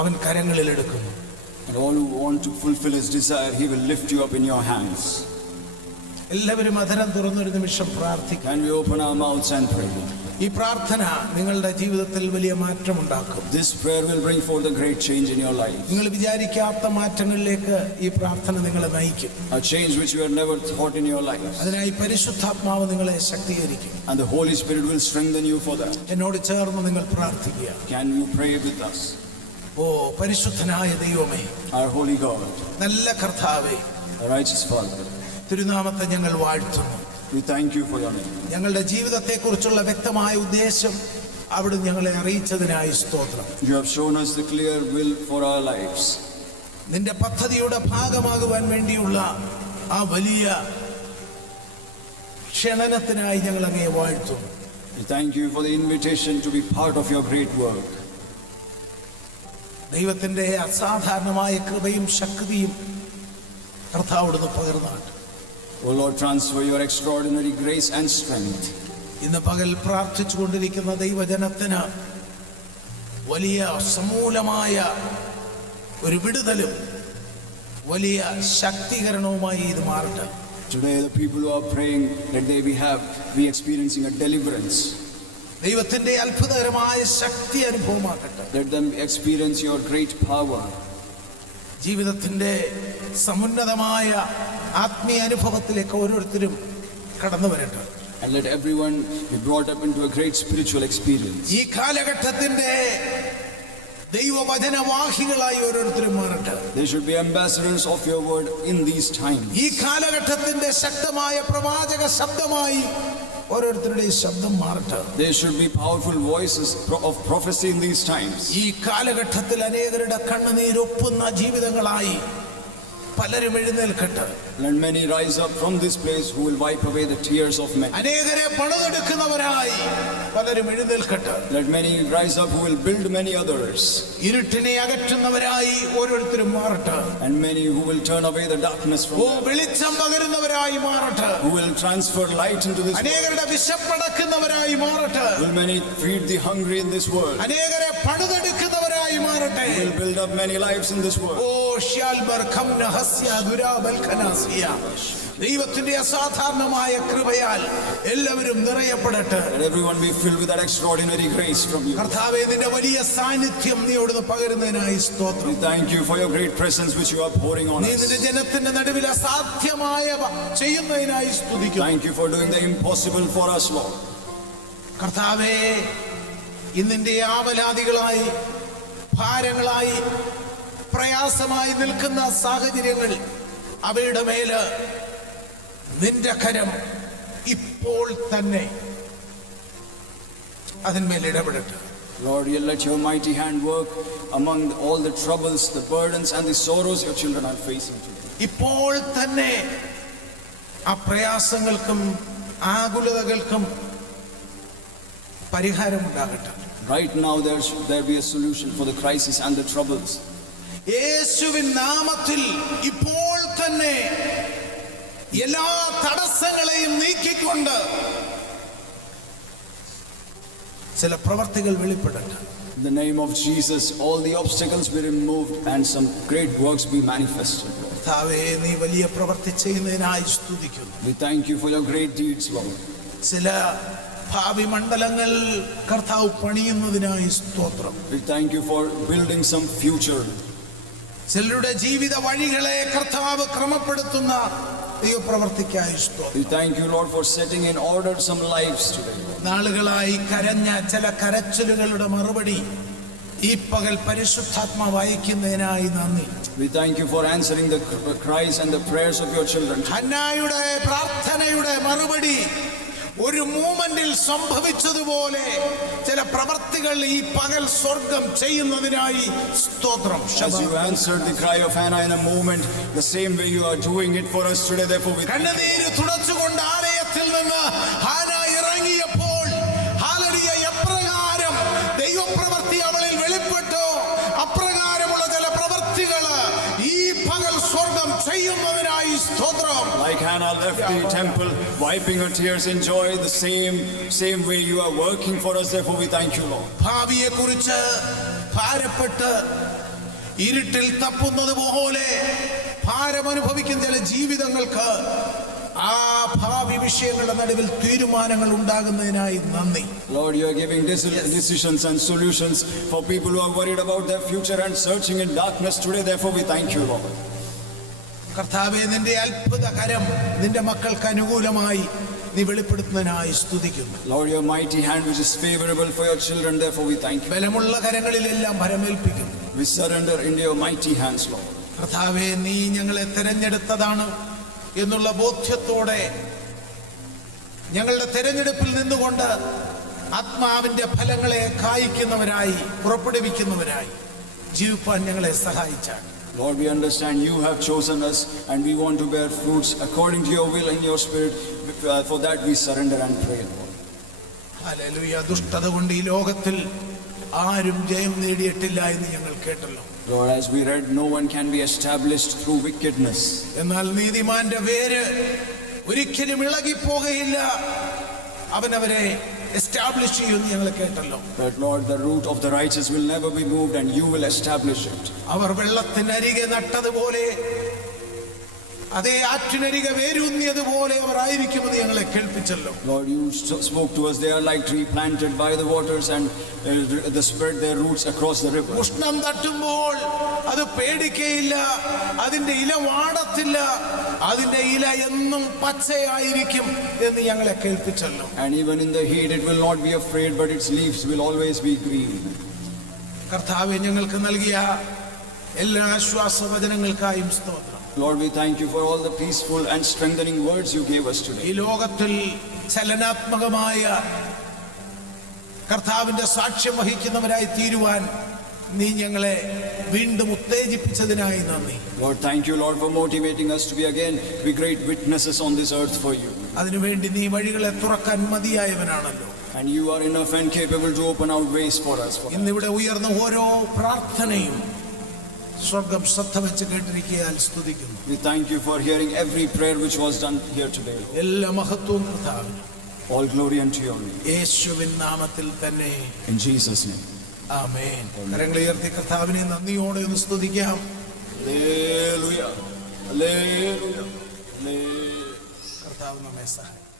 അവൻ കരങ്ങളിലെടുക്കുന്നു. And all who want to fulfill his desire, he will lift you up in your hands. എല്ലാവരും അധരം തുറന്നൊരു നിമിഷം പ്രാർത്ഥിക്കാം. Can we open our mouths and pray? ഈ പ്രാർത്ഥന നിങ്ങളുടെ ജീവിതത്തിൽ വലിയ മാറ്റമുണ്ടാക്കും. This prayer will bring forth a great change in your life. നിങ്ങൾ വിചാരിക്കാത്ത മാറ്റങ്ങളിലേക്ക് ഈ പ്രാർത്ഥന നിങ്ങളെ നയിക്കും. A change which you had never thought in your life. അതിനായി പരിശുദ്ധാത്മാവ് നിങ്ങളെ ശക്തീകരിക്കും. And the Holy Spirit will strengthen you for that. എന്നോട് ചേർന്ന് നിങ്ങൾ പ്രാർത്ഥിക്കുക. Can you pray with us? ഓ പരിശുദ്ധനായ ദൈവമേ, Our holy God, നല്ല കർത്താവേ, our righteous Father, തിരുനാമത്തെ ഞങ്ങൾ വാഴ്ത്തുന്നു. we thank you for your name. ഞങ്ങളുടെ ജീവിതത്തെക്കുറിച്ചുള്ള വ്യക്തമായ ഉദ്ദേശം അവിടെ ഞങ്ങളെ അറിയിച്ചതിനായി സ്തോത്രം. You have shown us the clear will for our lives. നിന്റെ പദ്ധതിയുടെ ഭാഗമാകുവാൻ വേണ്ടിയുള്ള ആ വലിയ ക്ഷണനത്തിനായി ഞങ്ങൾ അങ്ങയെ വാഴ്ത്തുന്നു. We thank you for the invitation to be part of your great work. ദൈവത്തിന്റെ അസാധാരണമായ കൃപയും ശക്തിയും കർത്താവിടുന്ന് പകർന്നാട്ട്. O Lord, transfer your extraordinary grace and strength. ഇന്ന് പകൽ പ്രാർത്ഥിച്ചു കൊണ്ടിരിക്കുന്ന ദൈവജനത്തിന് വലിയ സമൂലമായ ഒരു വിടുതലും വലിയ ശക്തീകരണവുമായി ഇത് മാറട്ടെ. Today the people who are praying, let they be experiencing a deliverance. ദൈവത്തിന്റെ അത്ഭുതകരമായ ശക്തി അനുഭവമാക്കട്ടെ. Let them experience your great power. ജീവിതത്തിന്റെ സമുന്നതമായ ആത്മീയ അനുഭവത്തിലേക്ക് ഓരോരുത്തരും കടന്നു വരട്ടെ. And let everyone be brought up into a great spiritual experience. ഈ കാലഘട്ടത്തിന്റെ ദൈവവചനവാഹികളായി ഓരോരുത്തരും മാറട്ടെ. They should be ambassadors of your word in these times. ഈ കാലഘട്ടത്തിന്റെ ശക്തമായ പ്രവാചക ശബ്ദമായി ഓരോരുത്തരുടെയും ശബ്ദം മാറട്ടെ. There should be powerful voices of prophecy in these times. ഈ കാലഘട്ടത്തിൽ അനേകരുടെ കണ്ണുനീരൊപ്പുന്ന ജീവിതങ്ങളായി പലരും എഴുന്നേൽക്കട്ടെ. Let many rise up from this place who will wipe away the tears of many. അനേകരെ പണിതെടുക്കുന്നവരായി പലരും എഴുന്നേൽക്കട്ടെ. Let many rise up who will build many others. ഇരുട്ടിനെ അകറ്റുന്നവരായി ഓരോരുത്തരും മാറട്ടെ. And many who will turn away the darkness from them. വെളിച്ചം പകരുന്നവരായി മാറട്ടെ. Who will transfer light into this world. അനേകരുടെ വിശപ്പട വിശക്കുന്നവരായി മാറട്ടെ. Will many feed the hungry in this world? അനേകരെ പണിതെടുക്കുന്നവരായി മാറട്ടെ. Will build up many lives in this world? ഓ ഷ്യാൽബർ ഖംന ഹസ്യ ദുരാബൽ ഖനാസിയ. ദൈവത്തിന്റെ അസാധാരണമായ കൃപയാൽ എല്ലാവരും നിറയപ്പെടട്ടെ. Let everyone be filled with that extraordinary grace from you. കർത്താവേ, നിന്റെ വലിയ സാന്നിധ്യം നീ അവിടുന്ന് പകരുന്നതിനായി സ്തോത്രം. We thank you for your great presence which you are pouring on നീ us. നിന്റെ ജനത്തിന്റെ നടുവിൽ അസാധ്യമായവ ചെയ്യുന്നതിനായി സ്തുതിക്കുന്നു. Thank you for doing the impossible for us, Lord. കർത്താവേ, ഇന്നിന്റെ ആവലാദികളായി ഭാരങ്ങളായി പ്രയാസമായി നിൽക്കുന്ന സാഹചര്യങ്ങൾ അവയുടെ മേല് നിന്റെ കരം ഇപ്പോൾ തന്നെ അതിന്മേൽ ഇടപെടട്ടെ. Lord, you let your mighty hand work among all the troubles, the burdens and the sorrows your children are facing today. ഇപ്പോൾ തന്നെ ആ പ്രയാസങ്ങൾക്കും ആകുലതകൾക്കും പരിഹാരമുണ്ടാകട്ടെ. Right now there be a solution for the crisis and the troubles. യേശുവിൻ നാമത്തിൽ ഇപ്പോൾ തന്നെ എല്ലാ തടസ്സങ്ങളെയും നീക്കിക്കൊണ്ട് ചില പ്രവർത്തികൾ വെളിപ്പെടട്ടെ. In the name of Jesus, all the obstacles be removed and some great works be manifested. കർത്താവേ, നീ വലിയ പ്രവൃത്തി ചെയ്യുന്നതിനായി സ്തുതിക്കുന്നു. We thank you for your great deeds, Lord. ചില ഭാവി മണ്ഡലങ്ങൾ കർത്താവ് പണിയുന്നതിനായി സ്തോത്രം. We thank you for building some future. ചിലരുടെ ജീവിത വഴികളെ കർത്താവ് ക്രമപ്പെടുത്തുന്ന ദൈവപ്രവർത്തിക്കായി സ്തോത്രം. We thank you, Lord, for setting in order some lives today. നാളുകളായി കരഞ്ഞ ചില കരച്ചിലുകളുടെ മറുപടി ഈ പകൽ പരിശുദ്ധാത്മാവ് അയക്കുന്നതിനായി നന്ദി. We thank you for answering the cries and the prayers of your children. ഹന്നായുടെ പ്രാർത്ഥനയുടെ മറുപടി ഒരു മൂമെന്റിൽ സംഭവിച്ചതുപോലെ ചില പ്രവർത്തികൾ ഈ പകൽ സ്വർഗം ചെയ്യുന്നതിനായി സ്തോത്രം. As you answered the cry of Hannah in a moment, the same way you are doing it for us today. Therefore, we കണ്ണുനീര് തുടച്ചുകൊണ്ട് ആലയത്തിൽ നിന്ന് ഹാന ഇറങ്ങിയപ്പോൾ ഹാലരിയ എപ്രകാരം ദൈവപ്രവൃത്തി അവളിൽ വെളിപ്പെട്ടു, അപ്രകാരമുള്ള ചില പ്രവൃത്തികൾ ഈ പകൽ സ്വർഗം ചെയ്യുന്നതിനായി സ്തോത്രം. like Hannah left the temple, wiping her tears in joy, the same way you are working for us. Therefore, we thank you, Lord. ഭാവിയെ കുറിച്ച് ഭാരപ്പെട്ട് ഇരുട്ടിൽ തപ്പുന്നത് പോലെ ഭാരമനുഭവിക്കുന്ന ചില ജീവിതങ്ങൾക്ക് ആ ഭാവി വിഷയങ്ങളുടെ നടുവിൽ തീരുമാനങ്ങൾ ഉണ്ടാകുന്നതിനായി നന്ദി. Lord, you are giving decisions and solutions for people who are worried about their future and searching in darkness today. Therefore, we thank you, Lord. കർത്താവേ, നിന്റെ അത്ഭുത കരം നിന്റെ മക്കൾക്ക് അനുകൂലമായി നീ വെളിപ്പെടുത്തുന്നതിനായി സ്തുതിക്കുന്നു. Lord, your mighty hand which is favorable for your children. Therefore, we thank you. ബലമുള്ള കരങ്ങളിലെല്ലാം ഭരമേൽപ്പിക്കുന്നു. We surrender into your mighty hands, Lord. കർത്താവേ, നീ ഞങ്ങളെ തെരഞ്ഞെടുത്തതാണ് എന്നുള്ള ബോധ്യത്തോടെ ഞങ്ങളുടെ തെരഞ്ഞെടുപ്പിൽ നിന്നുകൊണ്ട് ആത്മാവിന്റെ ഫലങ്ങളെ കായ്ക്കുന്നവരായി പുറപ്പെടുവിക്കുന്നവരായി ജീവിപ്പാൻ ഞങ്ങളെ സഹായിച്ചാണ്. Lord, we understand you have chosen us and we want to bear fruits according to your will and your spirit. For that we surrender and pray, Lord. Hallelujah. ദുഷ്ടത കൊണ്ട് ഈ ലോകത്തിൽ ആരും ജയം നേടിയിട്ടില്ല എന്ന് ഞങ്ങൾ കേട്ടല്ലോ. Lord, as we read, no one can be established through wickedness. എന്നാൽ നീതിമാന്റെ വേര് ഒരിക്കലും ഇളകിപ്പോകയില്ല, അവനവരെ എസ്റ്റാബ്ലിഷ് ചെയ്യുമെന്ന് ഞങ്ങൾ കേട്ടല്ലോ. But Lord, the root of the righteous will never be moved and you will establish it. അവർ വെള്ളത്തിനരികെ നട്ടതുപോലെ അതേ ആറ്റിനരികെ വേരൂന്നിയതുപോലെ അവർ ആയിരിക്കുമെന്ന് ഞങ്ങളെ കേൾപ്പിച്ചല്ലോ. Lord, you spoke to us, they are like tree planted by the waters and they spread their roots across the river. ഉഷ്ണം തട്ടുമ്പോൾ അത് പേടിക്കയില്ല, അതിന്റെ ഇല വാടത്തില്ല, അതിന്റെ ഇല എന്നും പച്ചയായിരിക്കും എന്ന് ഞങ്ങളെ കേൾപ്പിച്ചല്ലോ. And even in the heat it will not be afraid, but its leaves will always be green. കർത്താവേ, ഞങ്ങൾക്ക് നൽകിയ എല്ലാ ആശ്വാസവചനങ്ങൾക്കായും സ്തോത്രം. Lord, we thank you for all the peaceful and strengthening words you gave us ഈ today. ലോകത്തിൽ ചലനാത്മകമായ കർത്താവിന്റെ സാക്ഷ്യം വഹിക്കുന്നവരായി തീരുവാൻ നീ ഞങ്ങളെ വീണ്ടും ഉത്തേജിപ്പിച്ചതിനായി നന്ദി. Lord, thank you, Lord, for motivating us to be again be great witnesses on this earth for you. അതിനുവേണ്ടി നീ വഴികളെ തുറക്കാൻ മതിയായവനാണല്ലോ. And you are enough and capable to open out ways for us. ഇന്നിവിടെ ഉയർന്ന ഓരോ പ്രാർത്ഥനയും സ്വർഗം ശ്രദ്ധ വെച്ച് കേട്ടിരിക്കാൻ സ്തുതിക്കുന്നു. We thank you for hearing every prayer which was done here today. എല്ലാ മഹത്വവും കർത്താവിന് All glory unto your name. യേശുവിൻ നാമത്തിൽ തന്നെ. In Jesus' name. ആമേൻ. കരങ്ങൾ ഉയർത്തി കർത്താവിനെ നന്ദിയോടെ ഒന്ന് സ്തുതിക്കാം. Hallelujah. Hallelujah. Hallelujah. കർത്താവ് നമ്മെ സഹായിക്കും.